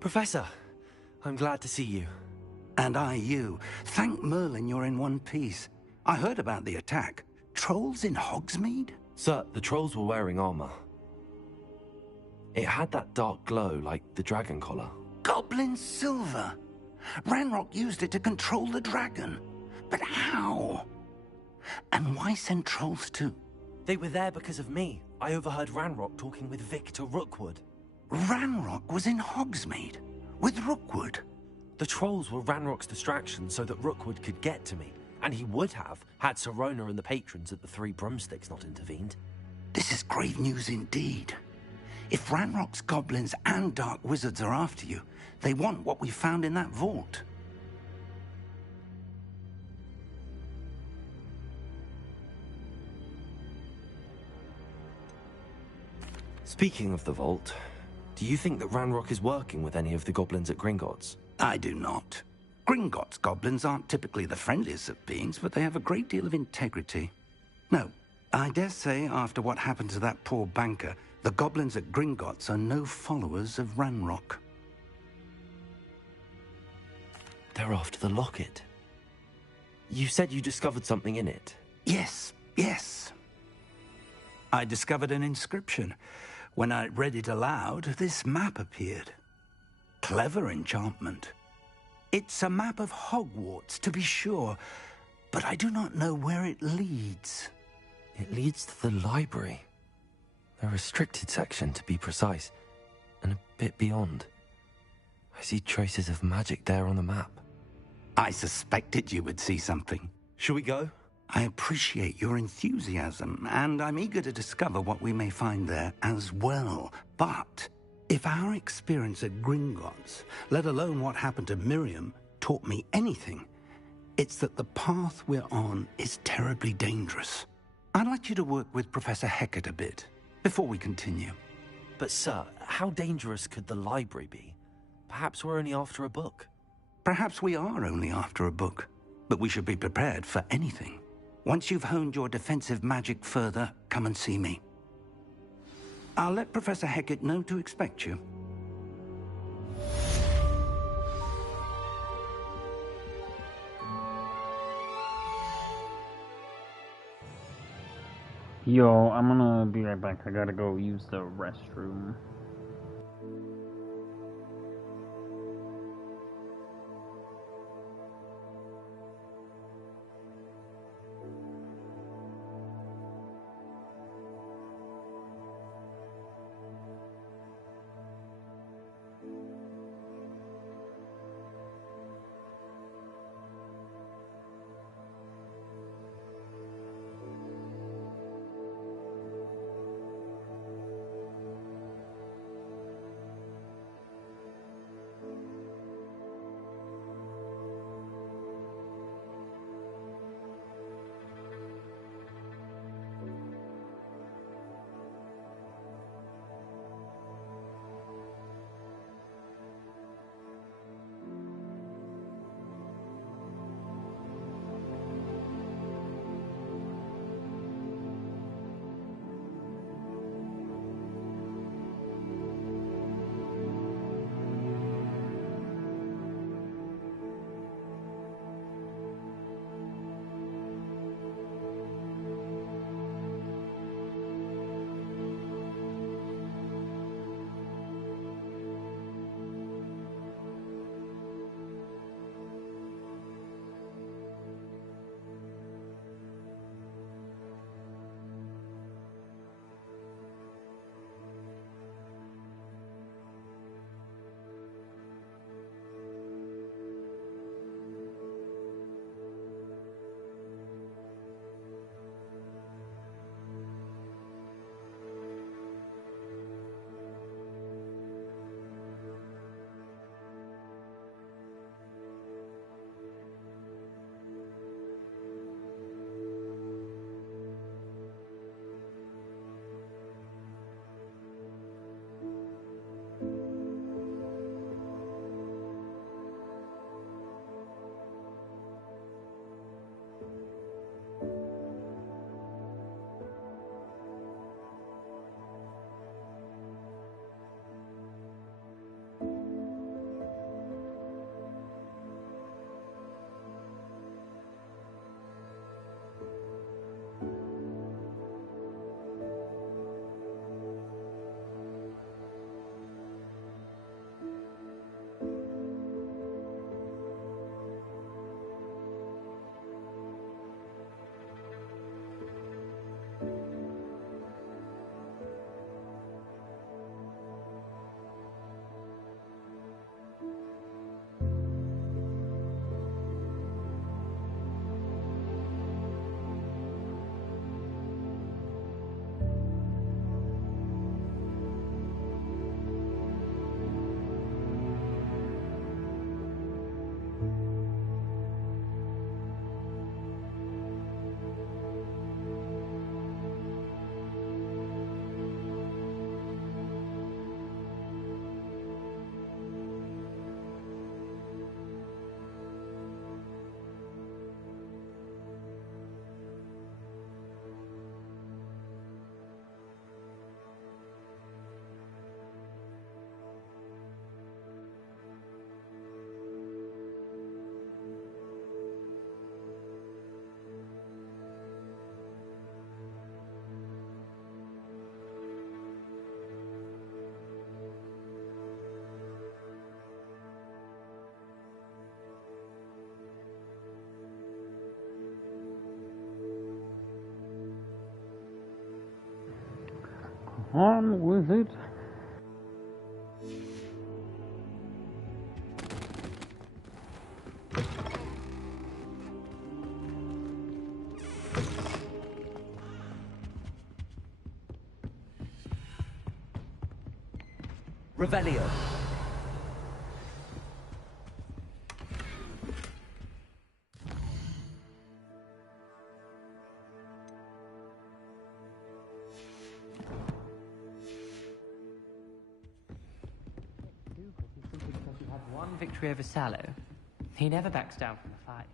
Professor, I'm glad to see you. And I you. Thank Merlin you're in one piece. I heard about the attack. Trolls in Hogsmeade? Sir, the trolls were wearing armor. It had that dark glow like the dragon collar. Goblin silver! Ranrock used it to control the dragon. But how? And why send trolls too? They were there because of me. I overheard Ranrock talking with Victor Rookwood. Ranrock was in Hogsmeade? With Rookwood? The trolls were Ranrock's distraction so that Rookwood could get to me. And he would have, had Sirona and the patrons at the Three Broomsticks not intervened. This is grave news indeed. If Ranrock's goblins and dark wizards are after you, they want what we found in that vault. Speaking of the vault, do you think that Ranrock is working with any of the goblins at Gringotts? I do not. Gringotts goblins aren't typically the friendliest of beings, but they have a great deal of integrity. No, I dare say after what happened to that poor banker, the goblins at Gringotts are no followers of Ranrock. They're after the locket. You said you discovered something in it. Yes, yes. I discovered an inscription. When I read it aloud, this map appeared. Clever enchantment. It's a map of Hogwarts, to be sure, but I do not know where it leads. It leads to the library. A restricted section, to be precise, and a bit beyond. I see traces of magic there on the map. I suspected you would see something. Shall we go? I appreciate your enthusiasm, and I'm eager to discover what we may find there as well. But if our experience at Gringotts, let alone what happened to Miriam, taught me anything, it's that the path we're on is terribly dangerous. I'd like you to work with Professor Hecat a bit before we continue. But sir, how dangerous could the library be? Perhaps we're only after a book. Perhaps we are only after a book, but we should be prepared for anything. Once you've honed your defensive magic further, come and see me. I'll let Professor Hecat know to expect you. Yo, I'm gonna be right back. I gotta go use the restroom. On with it. Revelio. Because he had one victory over Sallow, he never backs down from the fight.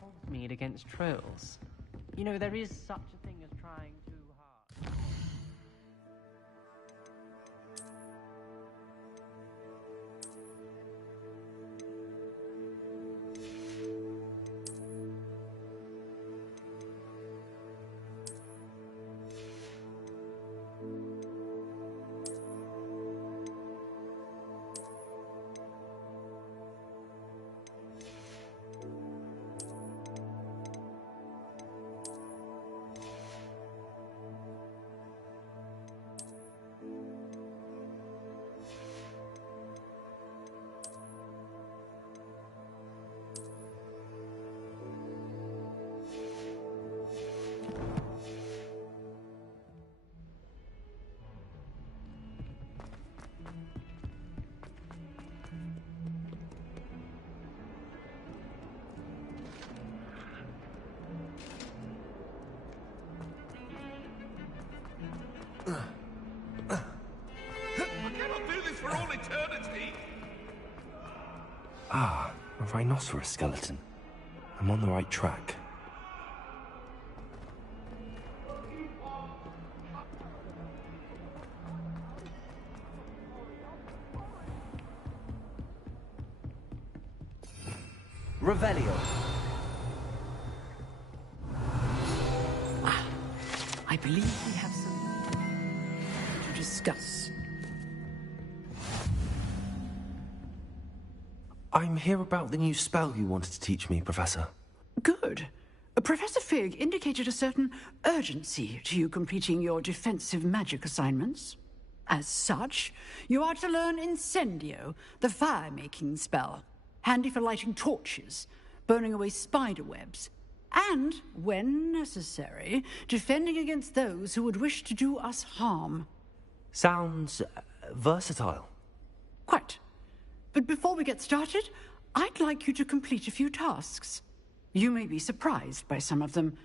Hogsmeade against trolls. You know, there is such a thing as trying too hard. Ah, a rhinoceros skeleton. I'm on the right track. Revelio. I believe we have some to discuss. I'm here about the new spell you wanted to teach me, Professor. Good. Professor Fig indicated a certain urgency to you completing your defensive magic assignments. As such, you are to learn Incendio, the fire-making spell, handy for lighting torches, burning away spider webs, and, when necessary, defending against those who would wish to do us harm. Sounds versatile. Quite. But before we get started, I'd like you to complete a few tasks. You may be surprised by some of them.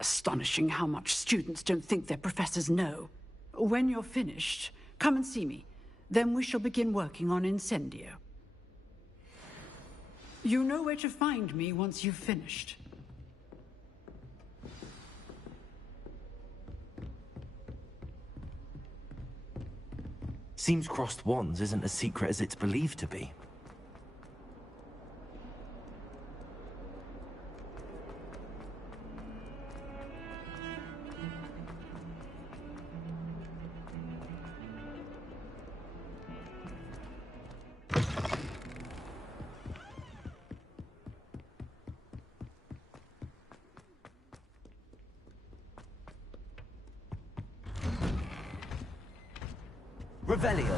Astonishing how much students don't think their professors know. When you're finished, come and see me. Then we shall begin working on Incendio. You know where to find me once you've finished. Seems crossed wands isn't as secret as it's believed to be. Revelio.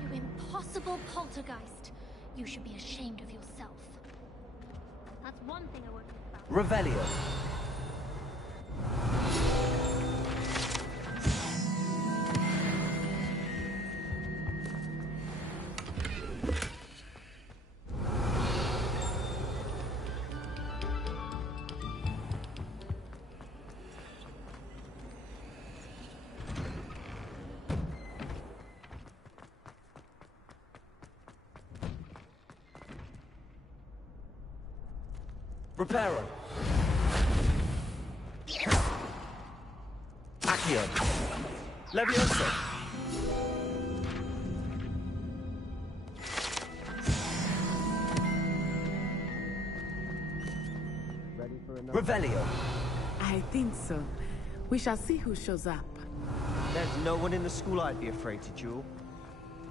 You impossible poltergeist. You should be ashamed of yourself. That's one thing I won't talk about. Revelio. Reparo. Accio. Levioso. Revelio. I think so. We shall see who shows up. There's no one in the school I'd be afraid to duel.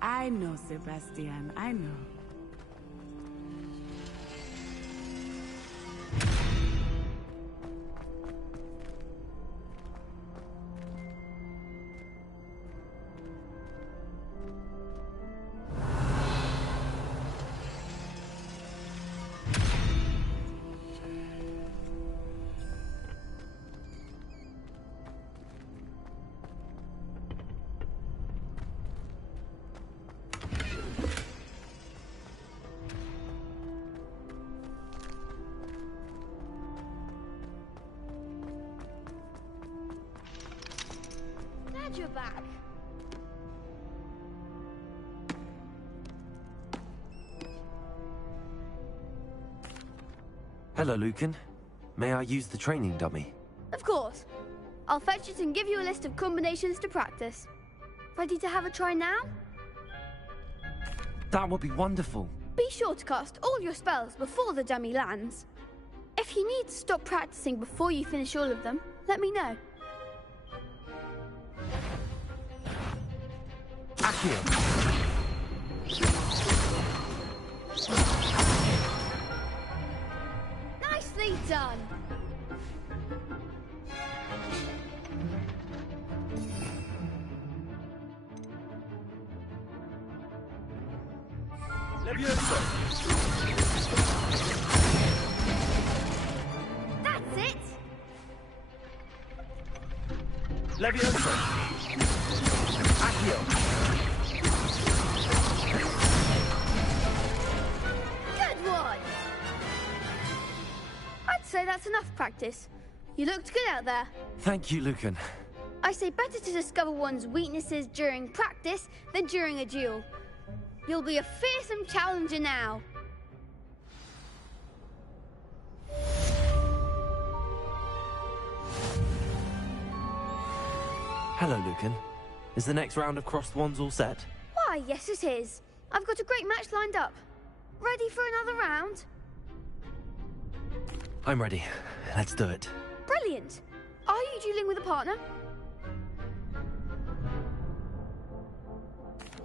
I know, Sebastian. I know. Glad you're back. Hello, Lucan. May I use the training dummy? Of course. I'll fetch it and give you a list of combinations to practice. Ready to have a try now? That would be wonderful. Be sure to cast all your spells before the dummy lands. If you need to stop practicing before you finish all of them, let me know. Accio. Nicely done. Levioso. That's it. Levioso. Accio. Good one. I'd say that's enough practice. You looked good out there. Thank you, Lucan. I say better to discover one's weaknesses during practice than during a duel. You'll be a fearsome challenger now. Hello, Lucan. Is the next round of Crossed Wands all set? Why, yes it is. I've got a great match lined up. Ready for another round? I'm ready. Let's do it. Brilliant. Are you dueling with a partner?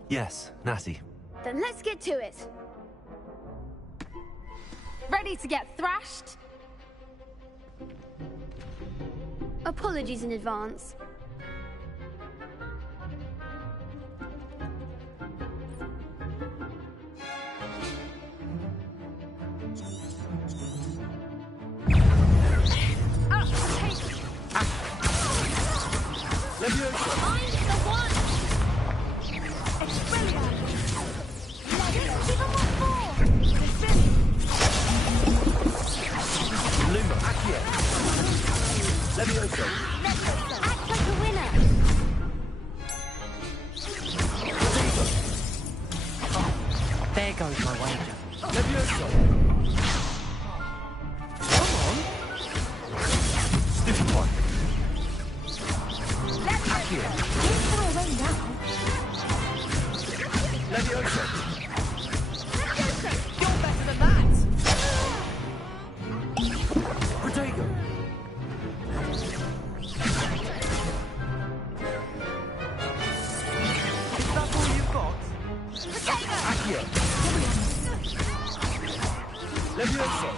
Yes, Natty. Then let's get to it. Ready to get thrashed? Apologies in advance. Levioso. I'm the one! Expelliarmus! Give him one more! Luma. Accio. Levioso. Act like a winner! There goes my wager. Levioso. Come on. Stupid one. Accio. Don't throw away now. Levioso. You're better than that! Protego. Is that all you've got? Accio. Levioso.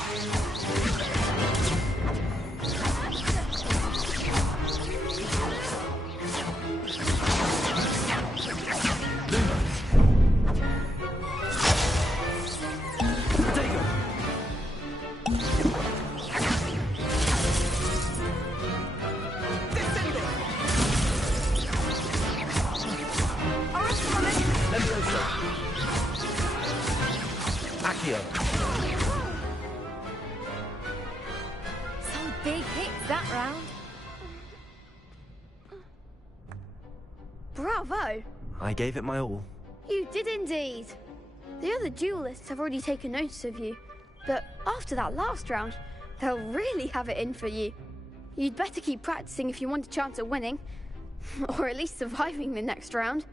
Protego. Levioso. Accio. Some big hits that round. Bravo! I gave it my all. You did indeed. The other duelists have already taken notice of you, but after that last round, they'll really have it in for you. You'd better keep practicing if you want a chance at winning, or at least surviving the next round.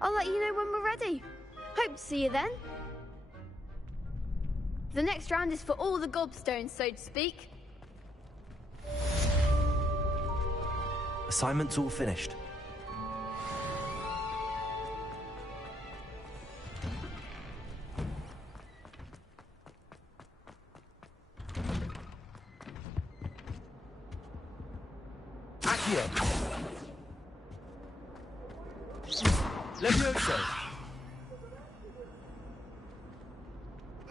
I'll let you know when we're ready. Hope to see you then. The next round is for all the gobstones, so to speak. Assignment's all finished. Accio! Levioso!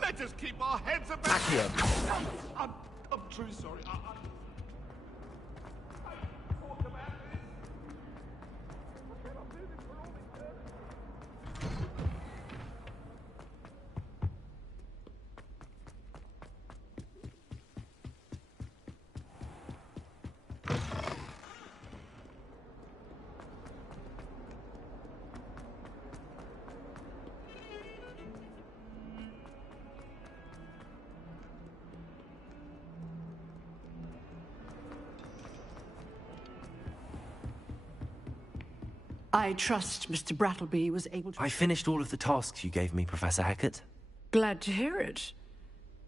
Let us keep our heads about. Accio! I'm truly sorry. I trust Mr. Brattleby was able to... I finished all of the tasks you gave me, Professor Hackett. Glad to hear it.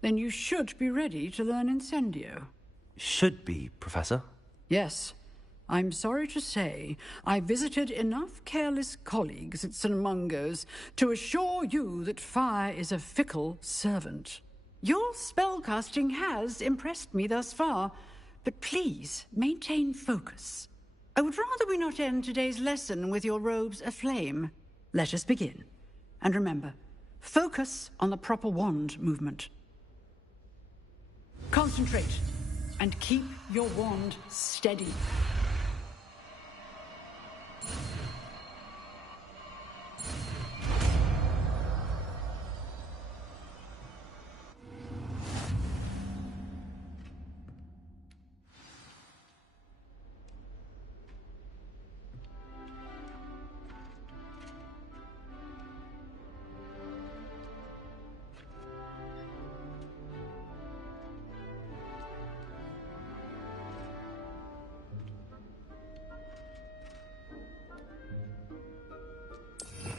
Then you should be ready to learn Incendio. Should be, Professor. Yes. I'm sorry to say, I visited enough careless colleagues at St. Mungo's to assure you that fire is a fickle servant. Your spellcasting has impressed me thus far, but please maintain focus. I would rather we not end today's lesson with your robes aflame. Let us begin. And remember, focus on the proper wand movement. Concentrate, and keep your wand steady.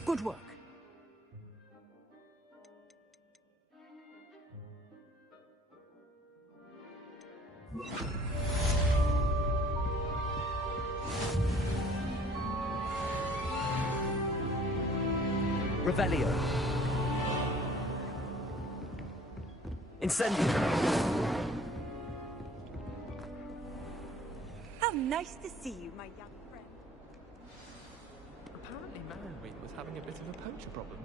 Good work. Revelio. Incendio. How nice to see you, my young friend. Apparently Marilyn was having a bit of a poacher problem.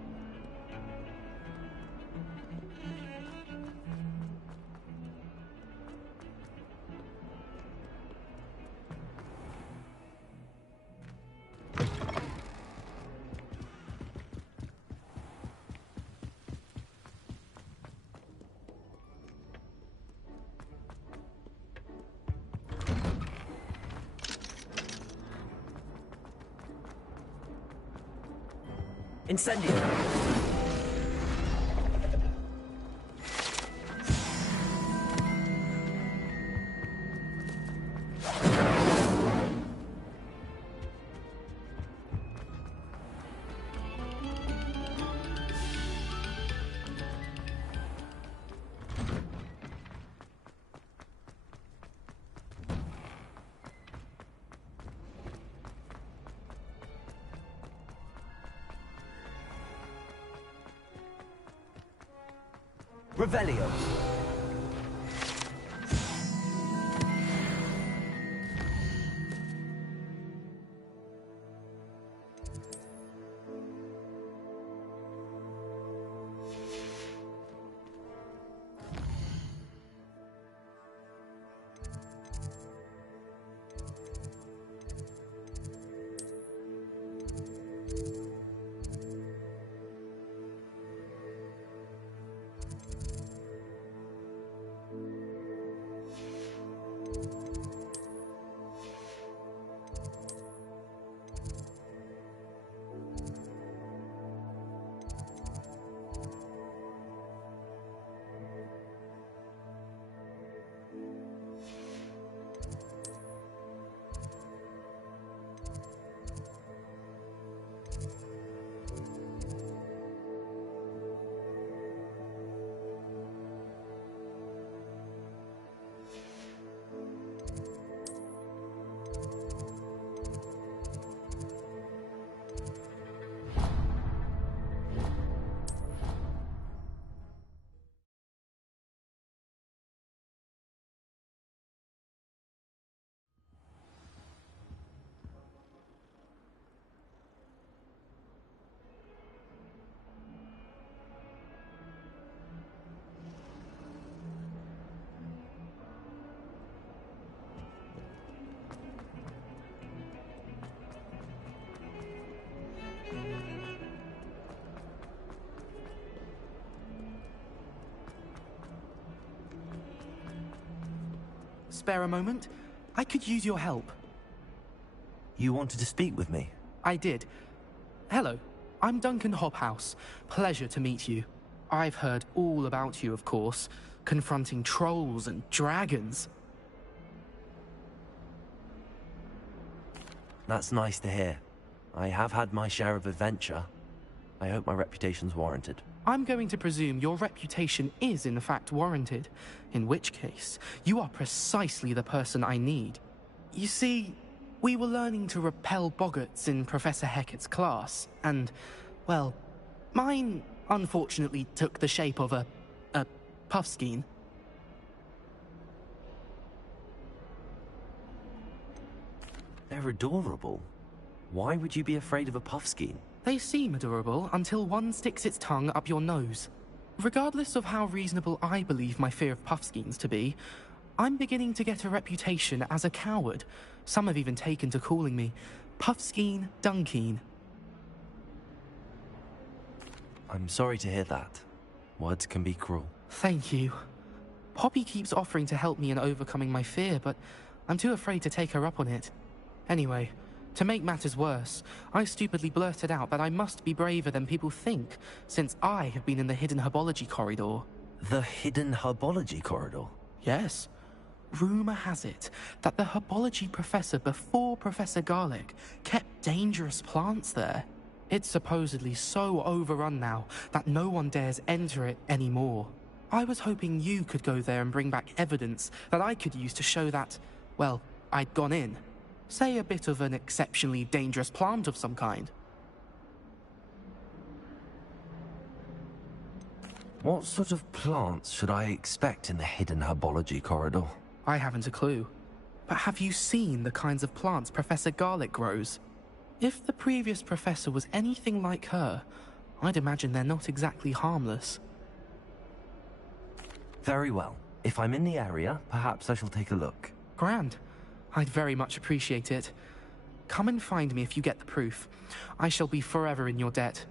Incendio. Revelio. spare a moment? I could use your help. You wanted to speak with me? I did. Hello, I'm Duncan Hobhouse. Pleasure to meet you. I've heard all about you, of course, confronting trolls and dragons. That's nice to hear. I have had my share of adventure. I hope my reputation's warranted. I'm going to presume your reputation is in fact warranted, in which case, you are precisely the person I need. You see, we were learning to repel boggarts in Professor Hecat's class, and, well, mine unfortunately took the shape of a puffskein. They're adorable. Why would you be afraid of a puffskein? They seem adorable until one sticks its tongue up your nose. Regardless of how reasonable I believe my fear of puffskeins to be, I'm beginning to get a reputation as a coward. Some have even taken to calling me Puffskein Dunkeen. I'm sorry to hear that. Words can be cruel. Thank you. Poppy keeps offering to help me in overcoming my fear, but I'm too afraid to take her up on it. Anyway, to make matters worse, I stupidly blurted out that I must be braver than people think, since I have been in the hidden herbology corridor. The hidden herbology corridor? Yes. Rumour has it that the herbology professor before Professor Garlic kept dangerous plants there. It's supposedly so overrun now that no one dares enter it anymore. I was hoping you could go there and bring back evidence that I could use to show that, well, I'd gone in. Say a bit of an exceptionally dangerous plant of some kind. What sort of plants should I expect in the hidden herbology corridor? I haven't a clue. But have you seen the kinds of plants Professor Garlic grows? If the previous professor was anything like her, I'd imagine they're not exactly harmless. Very well. If I'm in the area, perhaps I shall take a look. Grand. I'd very much appreciate it. Come and find me if you get the proof. I shall be forever in your debt.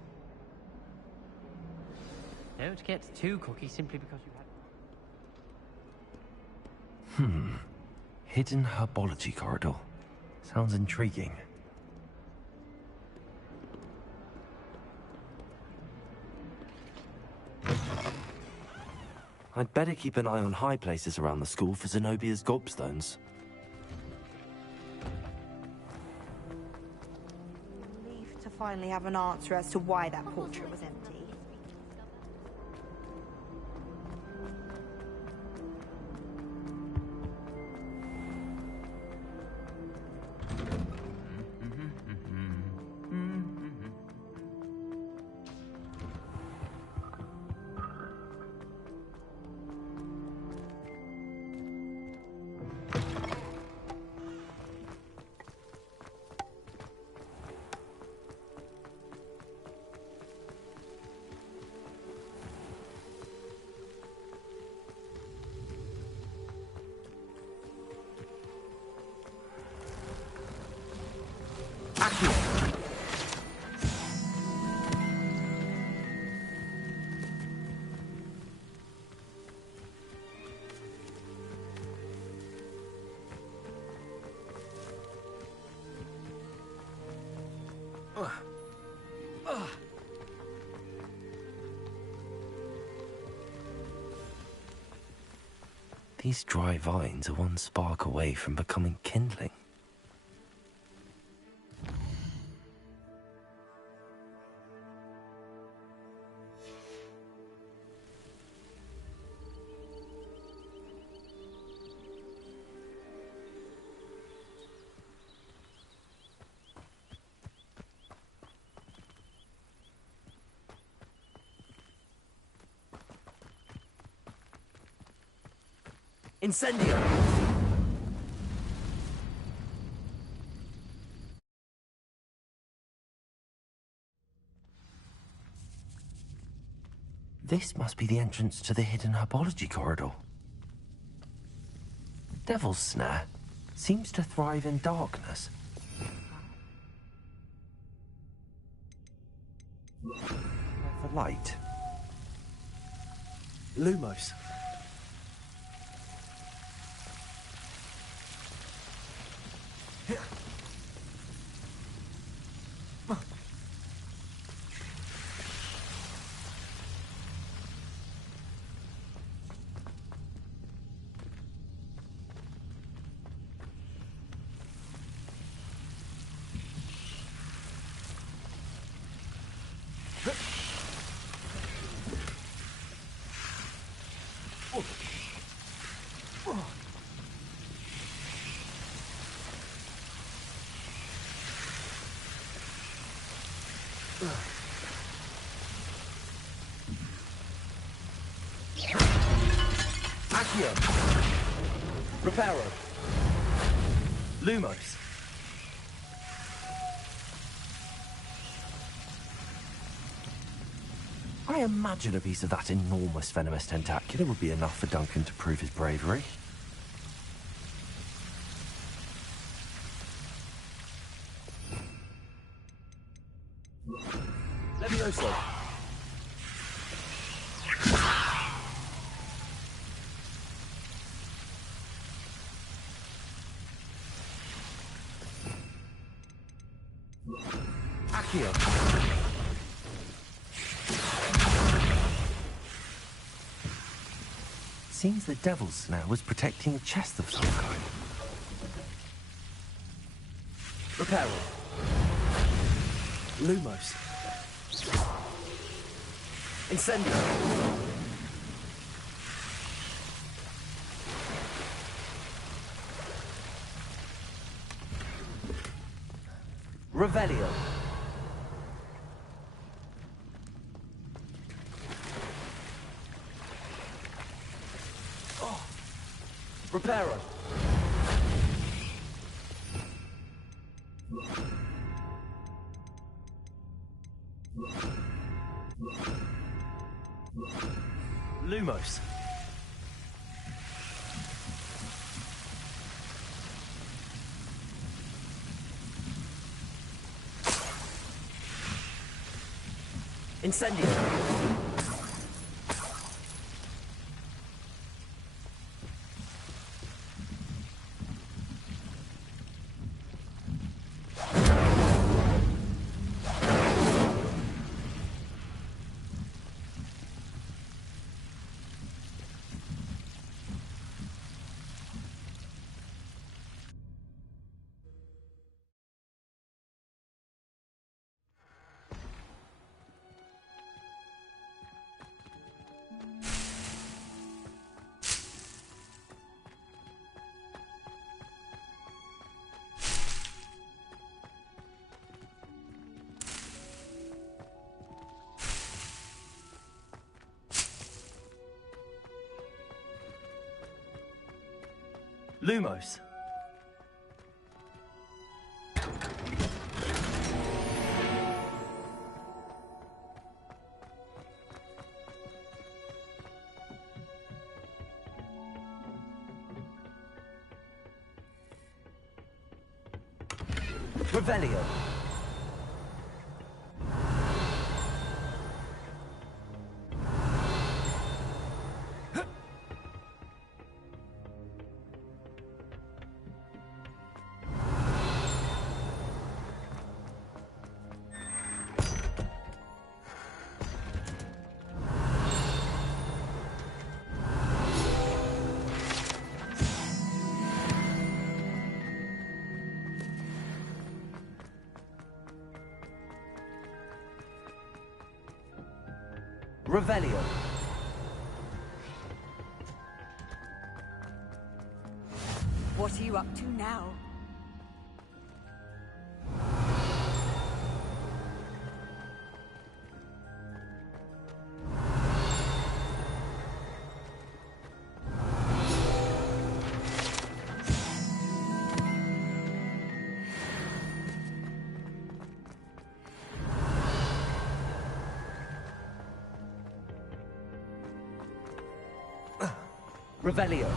Don't get too cocky simply because you had... Hidden herbology corridor. Sounds intriguing. I'd better keep an eye on high places around the school for Zenobia's gobstones. Relieved to finally have an answer as to why that portrait was empty. These dry vines are one spark away from becoming kindling. Incendio! This must be the entrance to the hidden herbology corridor. Devil's Snare seems to thrive in darkness. The light. Lumos. Accio. Reparo. Lumos. I imagine a piece of that enormous venomous tentacular would be enough for Duncan to prove his bravery. Levioso. Accio. Seems the devil's snare was protecting a chest of some kind. Reparo. Lumos. Incendio. Revelio. Oh. Reparo. Lumos. Incendio. Lumos. Revelio. Revelio. What are you up to now? Revelio.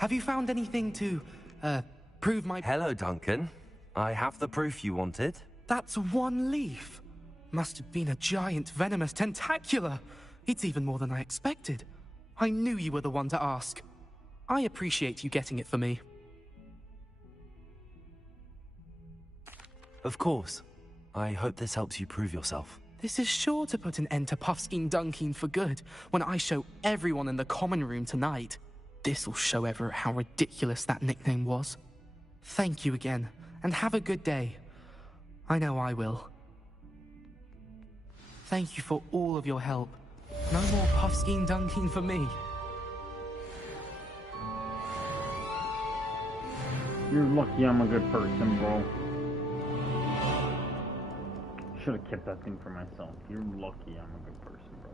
Have you found anything to, prove my... Hello, Duncan. I have the proof you wanted. That's one leaf. Must have been a giant venomous tentacula. It's even more than I expected. I knew you were the one to ask. I appreciate you getting it for me. Of course. I hope this helps you prove yourself. This is sure to put an end to Puffskein Dunkeen for good when I show everyone in the common room tonight. This'll show Everett how ridiculous that nickname was. Thank you again, and have a good day. I know I will. Thank you for all of your help. No more Puffskein Dunkeen for me. You're lucky I'm a good person, bro. Should have kept that thing for myself. You're lucky I'm a good person, bro.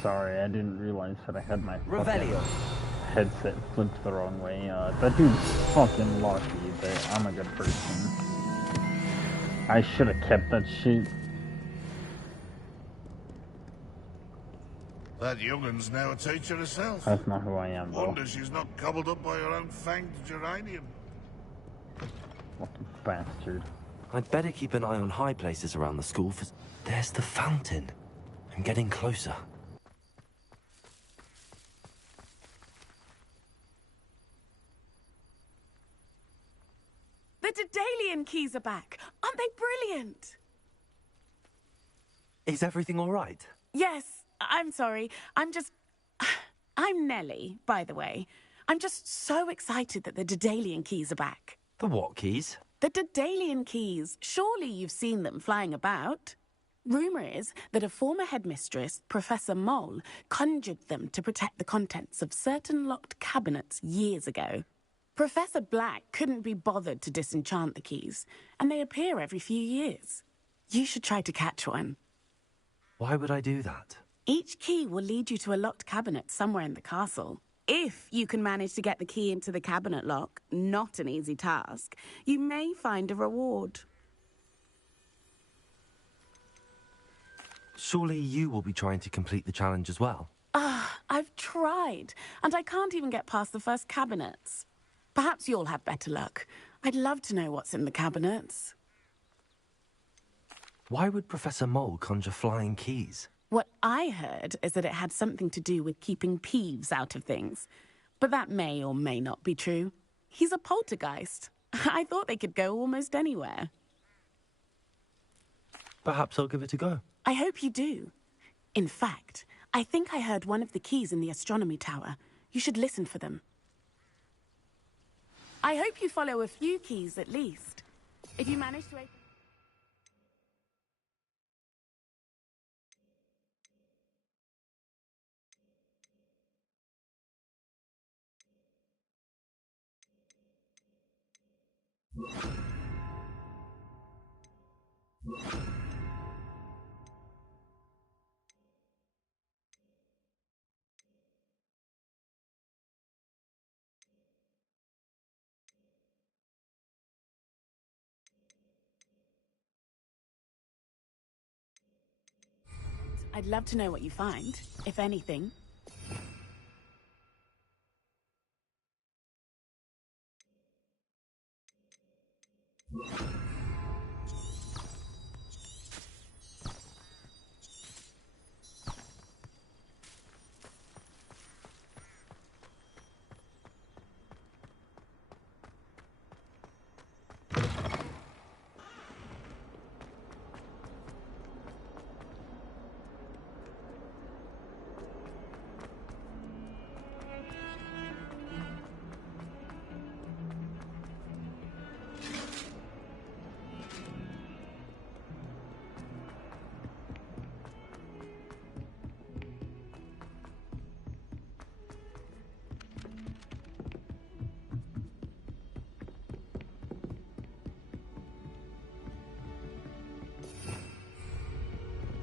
Sorry, I didn't realize that I had my Revelio. Headset flipped the wrong way. That dude's fucking lucky that I'm a good person. I should have kept that shit. That youngun's now a teacher herself. That's not who I am, bro. Wonder she's not gobbled up by her own fanged geranium. Fucking bastard. I'd better keep an eye on high places around the school for... There's the fountain. I'm getting closer. The Daedalian keys are back. Aren't they brilliant? Is everything all right? Yes, I'm sorry. I'm Nellie, by the way. I'm just so excited that the Daedalian keys are back. The what keys? The Daedalian keys. Surely you've seen them flying about. Rumour is that a former headmistress, Professor Mole, conjured them to protect the contents of certain locked cabinets years ago. Professor Black couldn't be bothered to disenchant the keys, and they appear every few years. You should try to catch one. Why would I do that? Each key will lead you to a locked cabinet somewhere in the castle. If you can manage to get the key into the cabinet lock, not an easy task, you may find a reward. Surely you will be trying to complete the challenge as well? I've tried, and I can't even get past the first cabinets. Perhaps you'll have better luck. I'd love to know what's in the cabinets. Why would Professor Mole conjure flying keys? What I heard is that it had something to do with keeping Peeves out of things. But that may or may not be true. He's a poltergeist. I thought they could go almost anywhere. Perhaps I'll give it a go. I hope you do. In fact, I think I heard one of the keys in the astronomy tower. You should listen for them. I hope you follow a few keys at least. If you manage to open... I'd love to know what you find, if anything.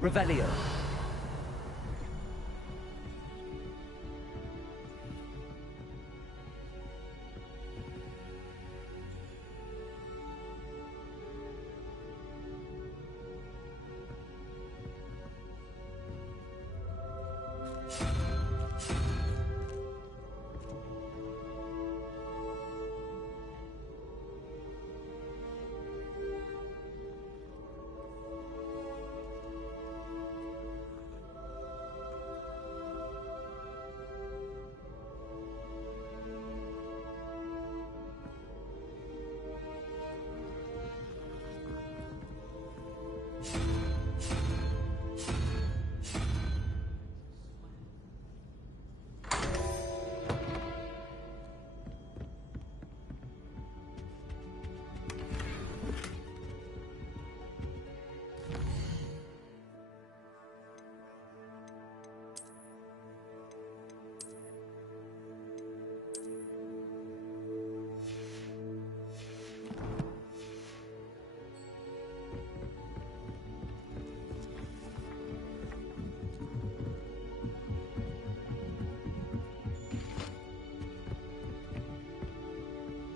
Revelio.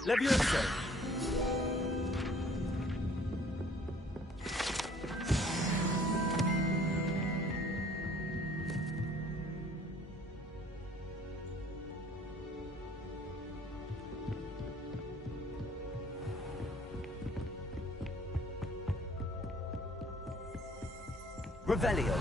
Levioso! Revelio.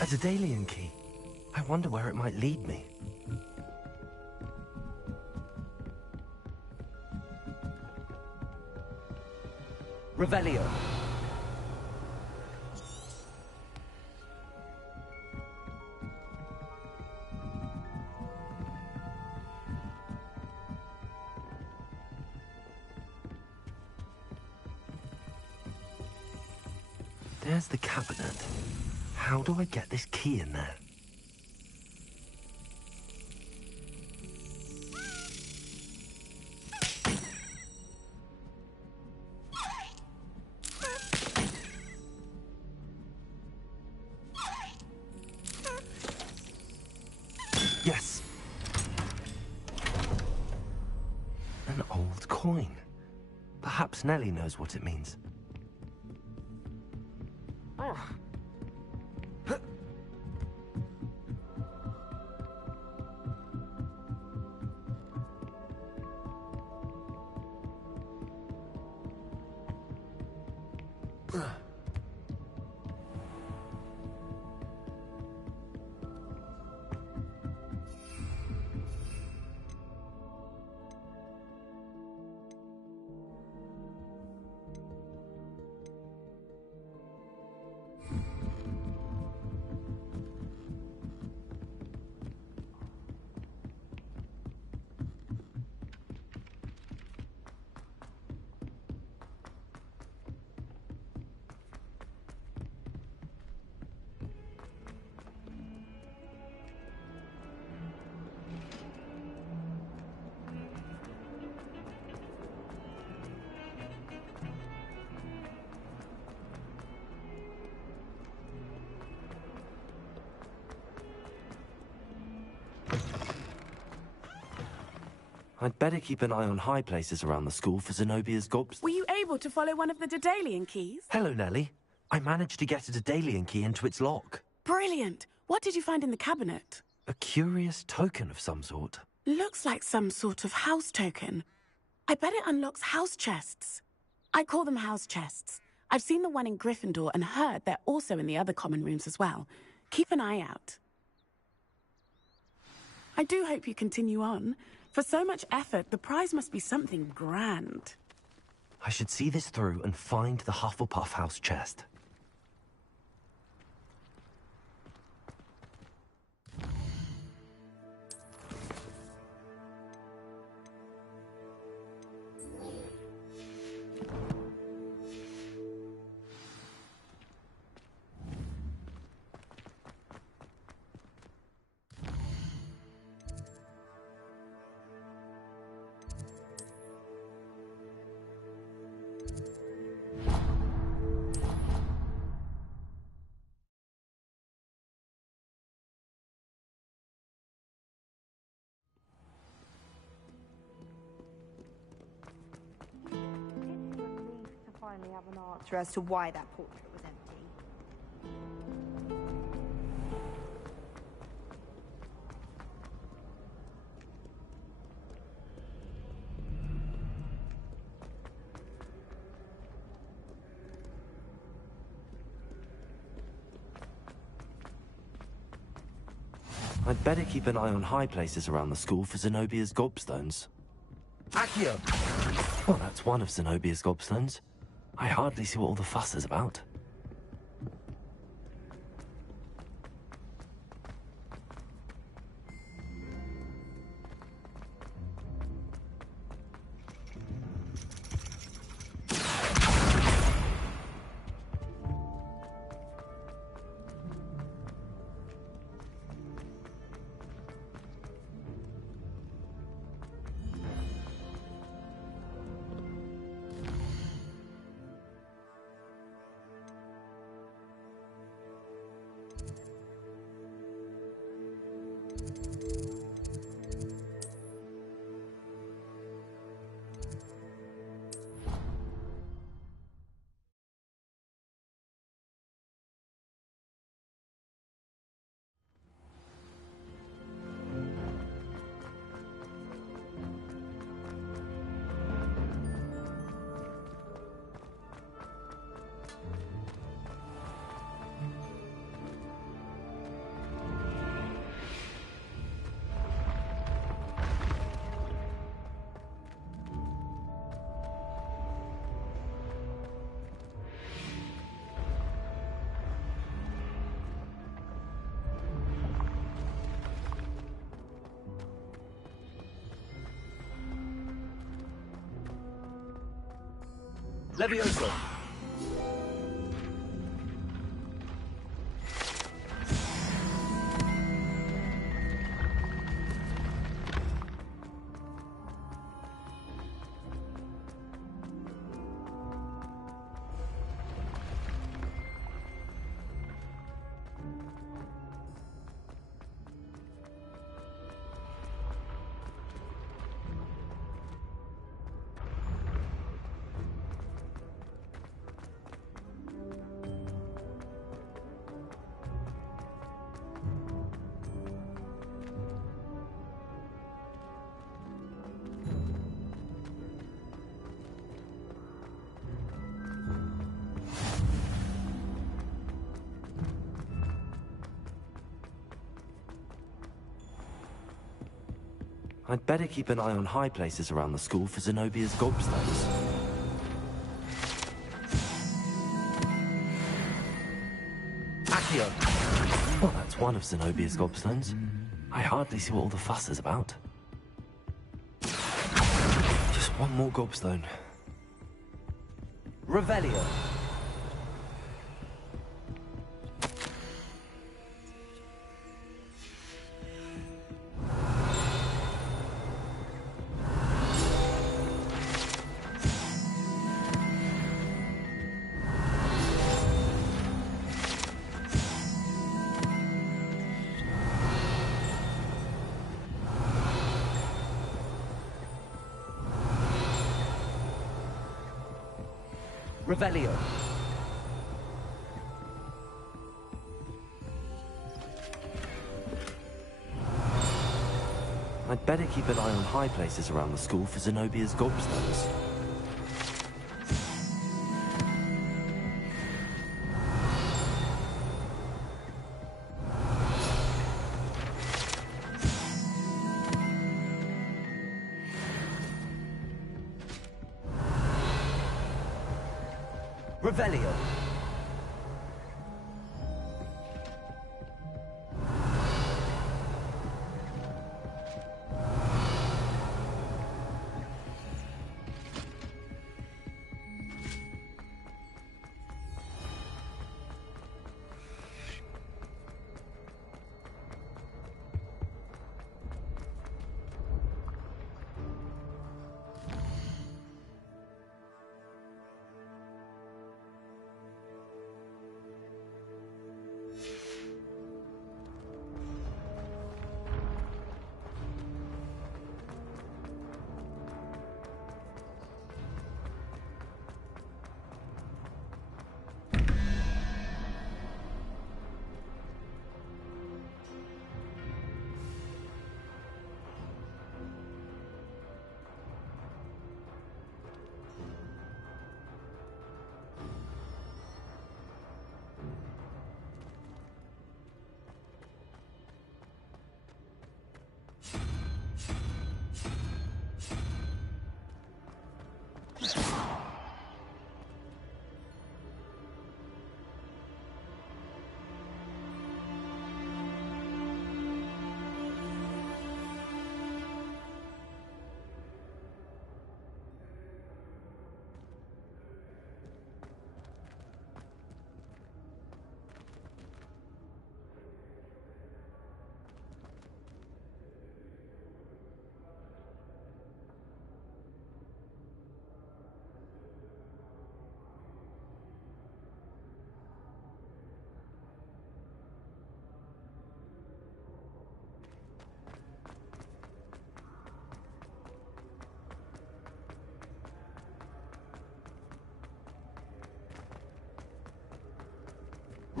A Daedalian key. I wonder where it might lead me. Revelio. There's the cabinet. How do I get this key in there? Yes. An old coin. Perhaps Nellie knows what it means. I'd better keep an eye on high places around the school for Zenobia's gobs. Were you able to follow one of the Daedalian keys? Hello, Nellie. I managed to get a Daedalian key into its lock. Brilliant! What did you find in the cabinet? A curious token of some sort. Looks like some sort of house token. I bet it unlocks house chests. I call them house chests. I've seen the one in Gryffindor and heard they're also in the other common rooms as well. Keep an eye out. I do hope you continue on. For so much effort, the prize must be something grand. I should see this through and find the Hufflepuff house chest. finally have an answer as to why that portrait was empty. I'd better keep an eye on high places around the school for Zenobia's gobstones. Accio! Well, that's one of Zenobia's gobstones. I hardly see what all the fuss is about. Levioso! I'd better keep an eye on high places around the school for Zenobia's gobstones. Accio! Well, that's one of Zenobia's gobstones. I hardly see what all the fuss is about. Just one more gobstone. Revelio! Revelio. I'd better keep an eye on high places around the school for Zenobia's gobstones. Revelio.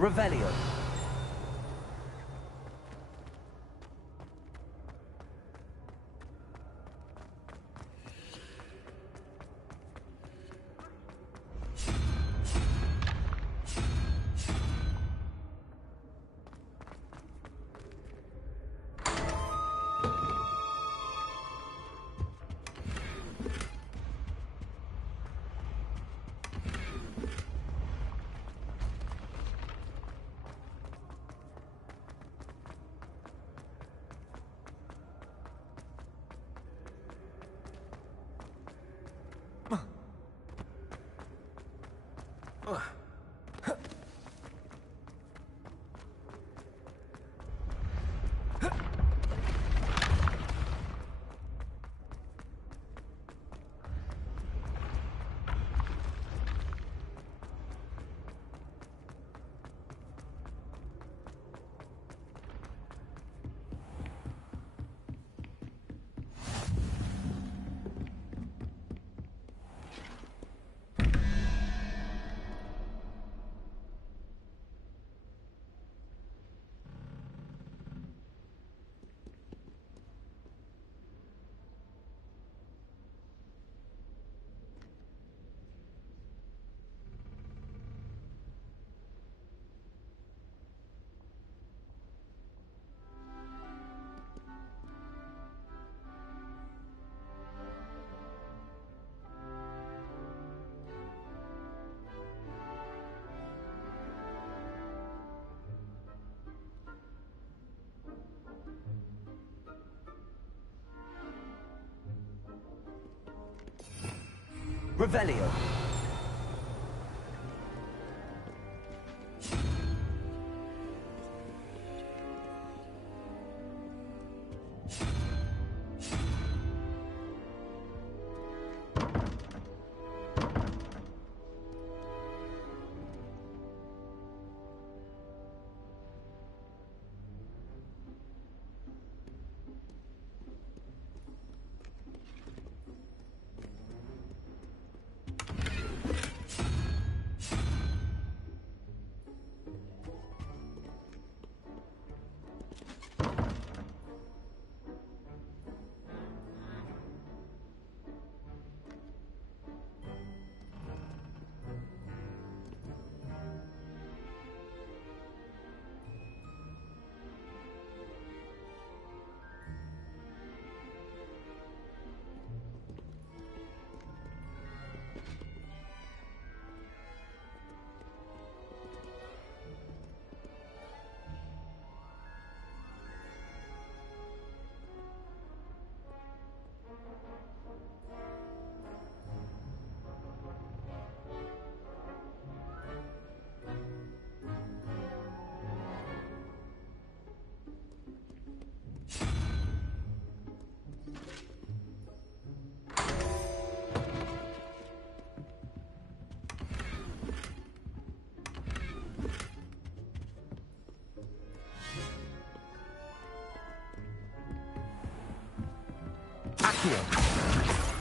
Revelio. Revelio.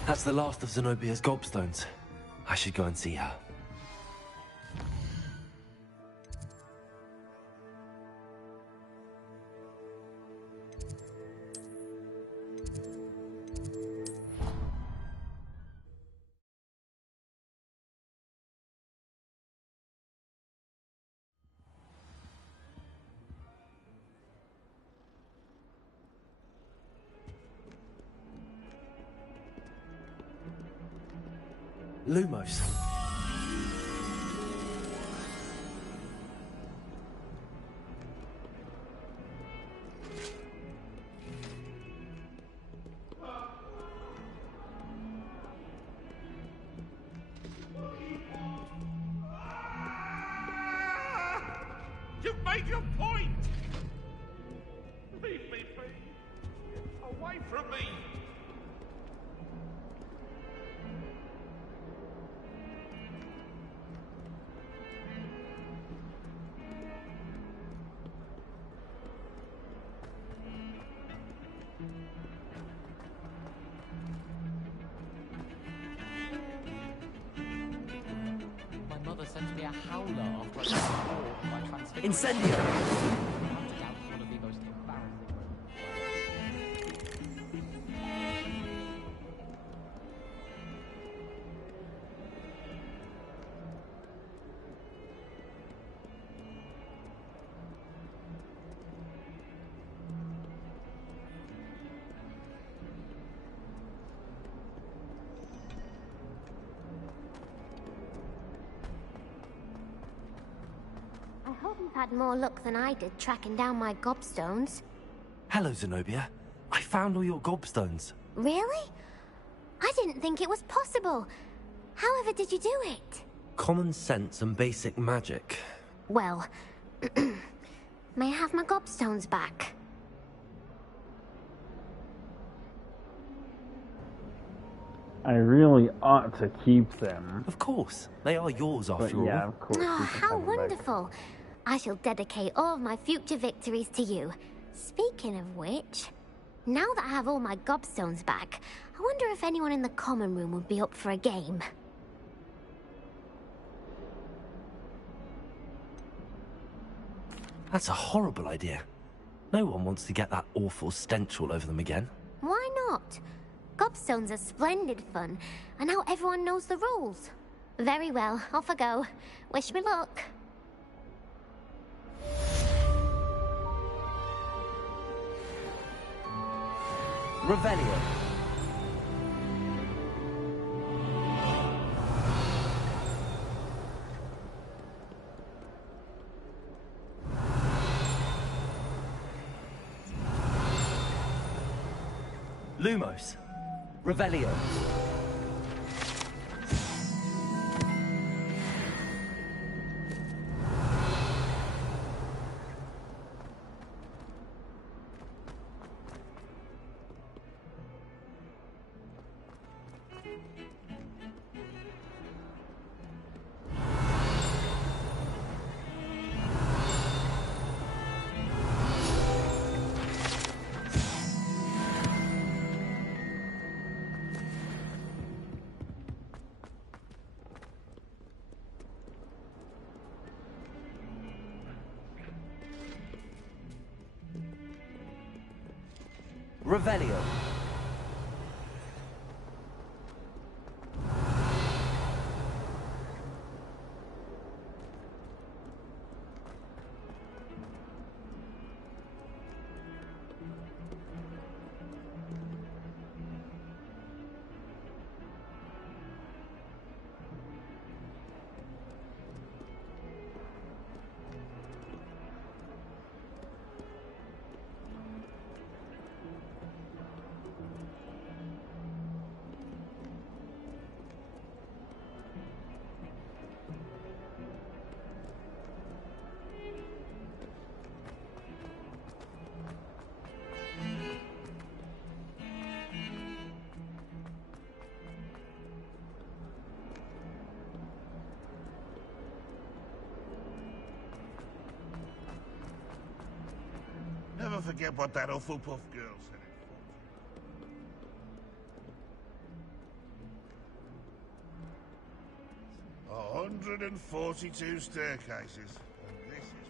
That's the last of Zenobia's gobstones. I should go and see her. Lumos. You've made your point! Leave me, please. Away from me! My mother sent me a howler after I got bored by trying Incendio! I hope you've had more luck than I did tracking down my gobstones. Hello, Zenobia. I found all your gobstones. Really? I didn't think it was possible. However did you do it? Common sense and basic magic. Well, may I have my gobstones back? I really ought to keep them. Of course. They are yours after all. Yeah, of course. Oh, how wonderful. I shall dedicate all of my future victories to you. Speaking of which, now that I have all my gobstones back, I wonder if anyone in the common room would be up for a game. That's a horrible idea. No one wants to get that awful stench all over them again. Why not? Gobstones are splendid fun, and now everyone knows the rules. Very well, off I go. Wish me luck. Revelio. Lumos. Revelio. Revelio. Never forget what that Hufflepuff girl said. 142 staircases. And this is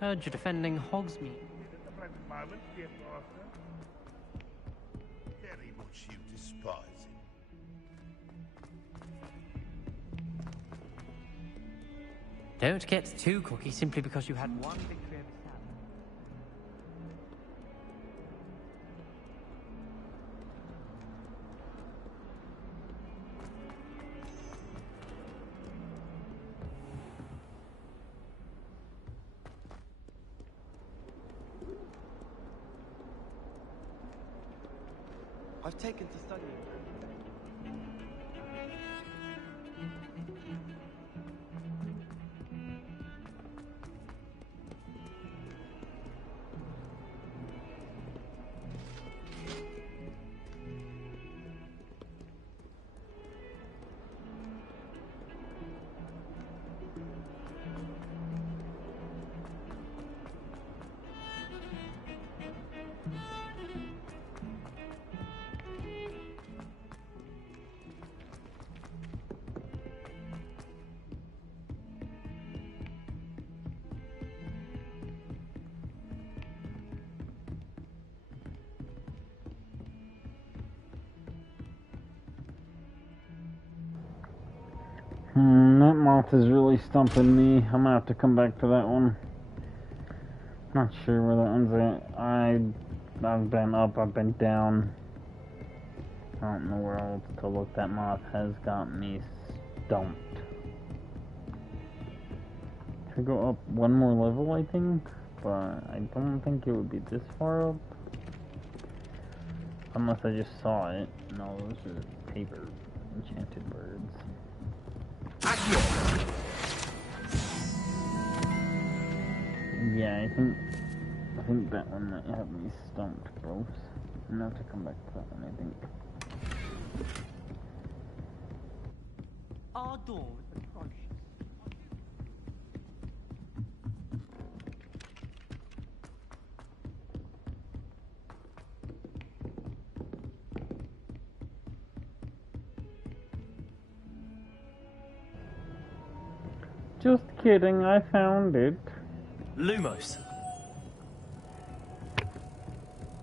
where Heard you're defending Hogsmeade. at the present moment, dear Master. Very much you despise him. Don't get too cocky simply because you had one victory over Sam. I've taken to studying. That moth is really stumping me. I'm gonna have to come back to that one. Not sure where that one's at. I've been up, I've been down. I don't know where else to look. That moth has got me stumped. Could go up one more level, I think, but I don't think it would be this far up. Unless I just saw it. No, those are paper enchanted birds. Yeah, I think that one might have me stumped, bros. I'm gonna have to come back to that one, I think. Our door is atrocious. Just kidding, I found it. Lumos.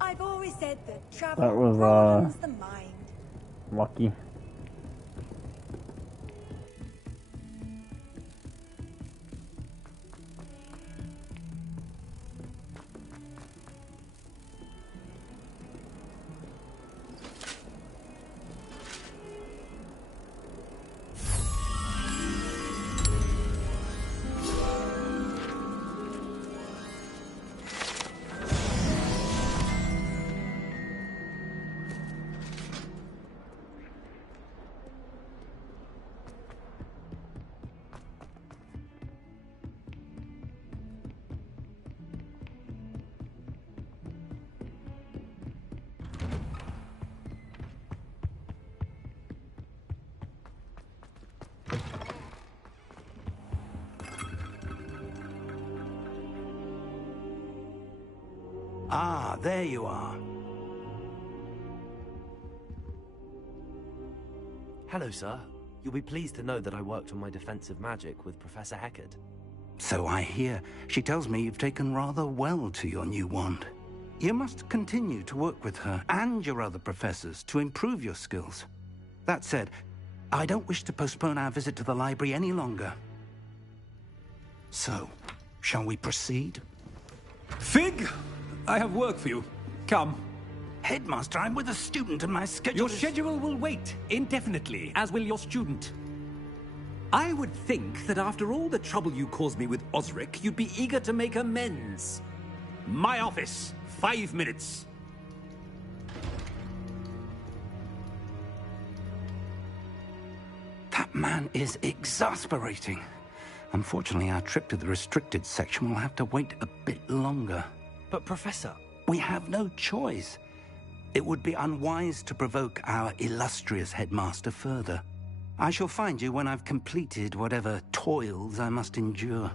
I've always said that travel That was, broadens the mind. Lucky. Ah, there you are. Hello, sir. You'll be pleased to know that I worked on my defensive magic with Professor Heckard. So I hear. She tells me you've taken rather well to your new wand. You must continue to work with her and your other professors to improve your skills. That said, I don't wish to postpone our visit to the library any longer. So, shall we proceed? Fig! I have work for you. Come. Headmaster, I'm with a student and my schedule Your schedule will wait indefinitely, as will your student. I would think that after all the trouble you caused me with Osric, you'd be eager to make amends. My office. 5 minutes. That man is exasperating. Unfortunately, our trip to the restricted section will have to wait a bit longer. But, Professor... We have no choice. It would be unwise to provoke our illustrious headmaster further. I shall find you when I've completed whatever toils I must endure.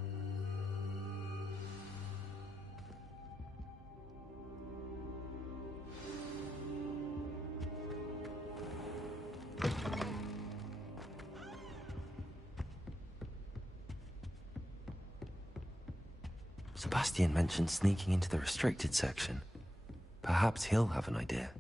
Sebastian mentioned sneaking into the restricted section. Perhaps he'll have an idea.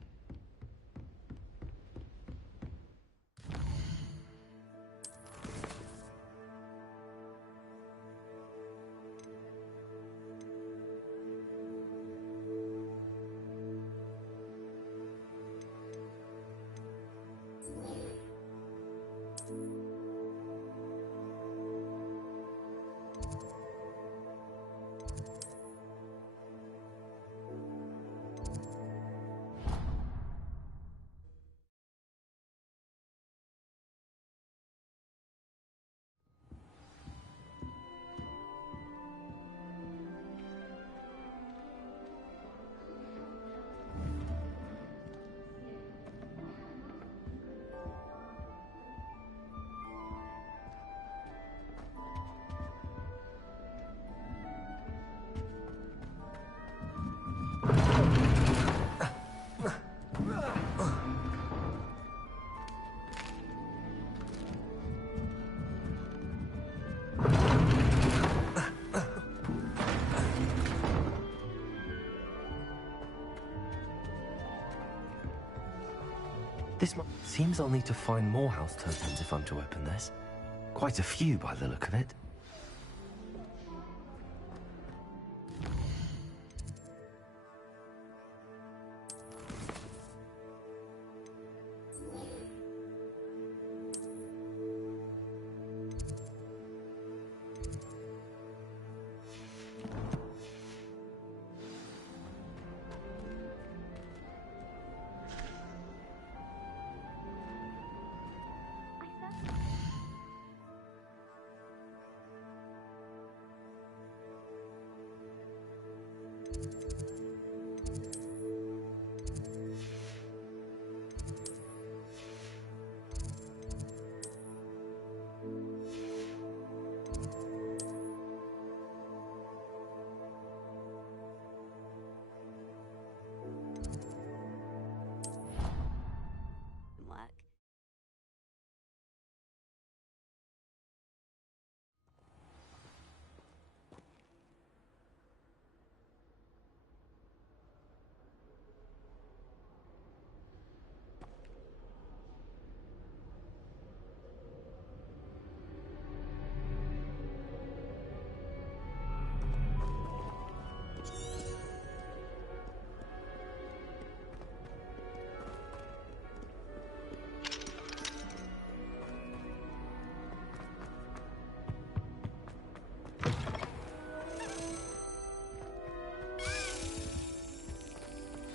Seems I'll need to find more house tokens if I'm to open this. Quite a few by the look of it.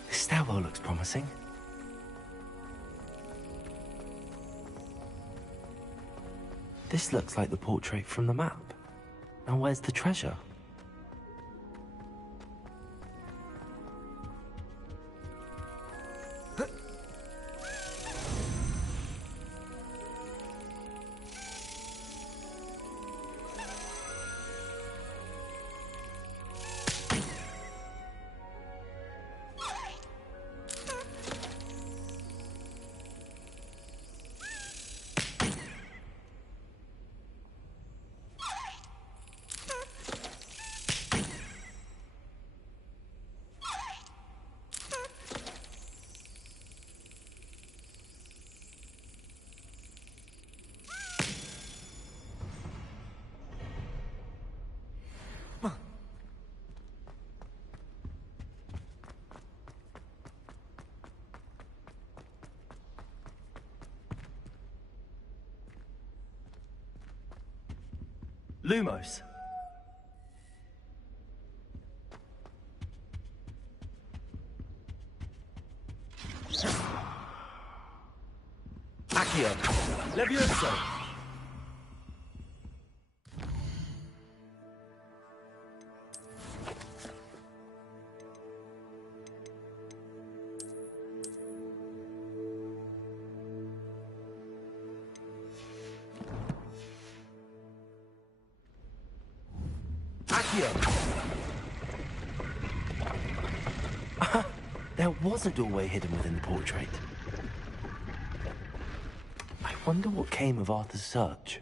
This stairwell looks promising. This looks like the portrait from the map. Now where's the treasure? Lumos. Accio. Levioso. There was a doorway hidden within the portrait. I wonder what came of Arthur's search.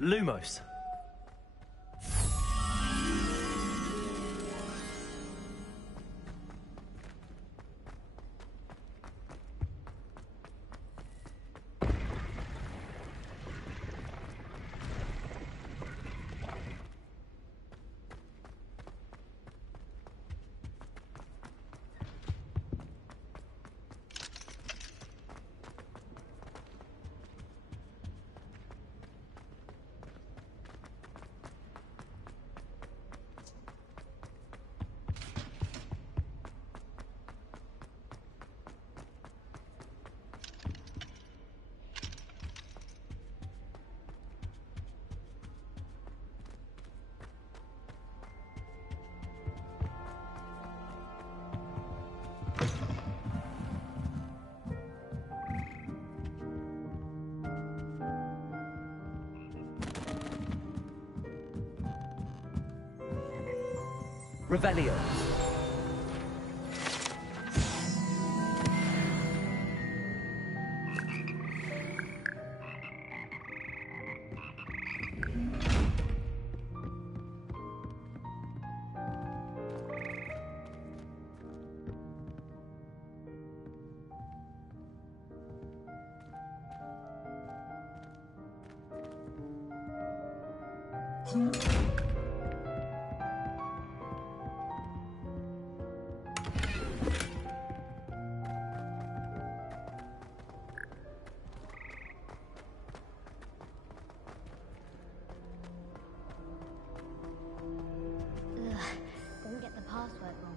Lumos. Revelio. Didn't get the password wrong.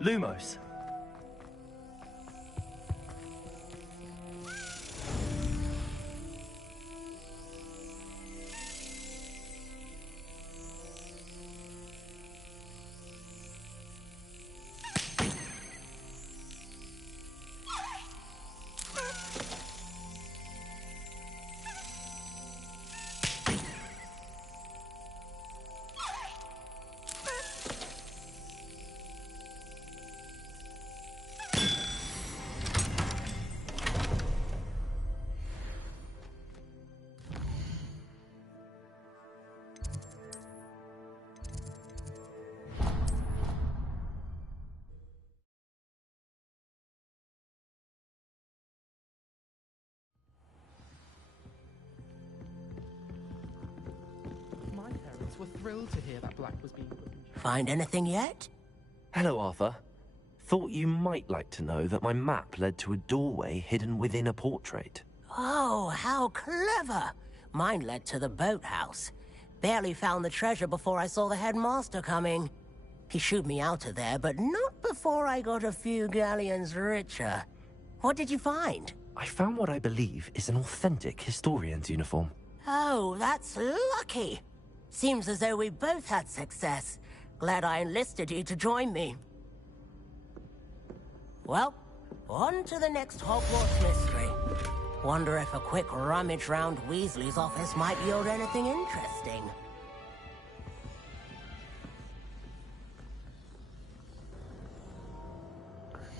Lumos. My parents were thrilled to hear that Black was being put in jail. Find anything yet? Hello, Arthur. Thought you might like to know that my map led to a doorway hidden within a portrait. Oh, how clever! Mine led to the boathouse. Barely found the treasure before I saw the headmaster coming. He shooed me out of there, but not before I got a few galleons richer. What did you find? I found what I believe is an authentic historian's uniform. Oh, that's lucky. Seems as though we both had success. Glad I enlisted you to join me. Well, on to the next Hogwarts mystery. Wonder if a quick rummage round Weasley's office might yield anything interesting.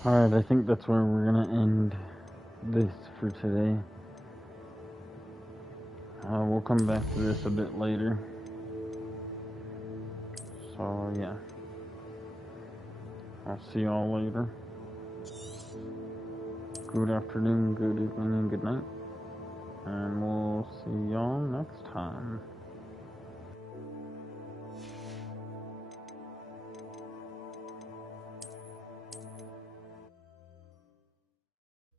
Alright, I think that's where we're gonna end this for today. We'll come back to this a bit later. So, yeah. I'll see y'all later. Good afternoon, good evening, and good night. And we'll see y'all next time.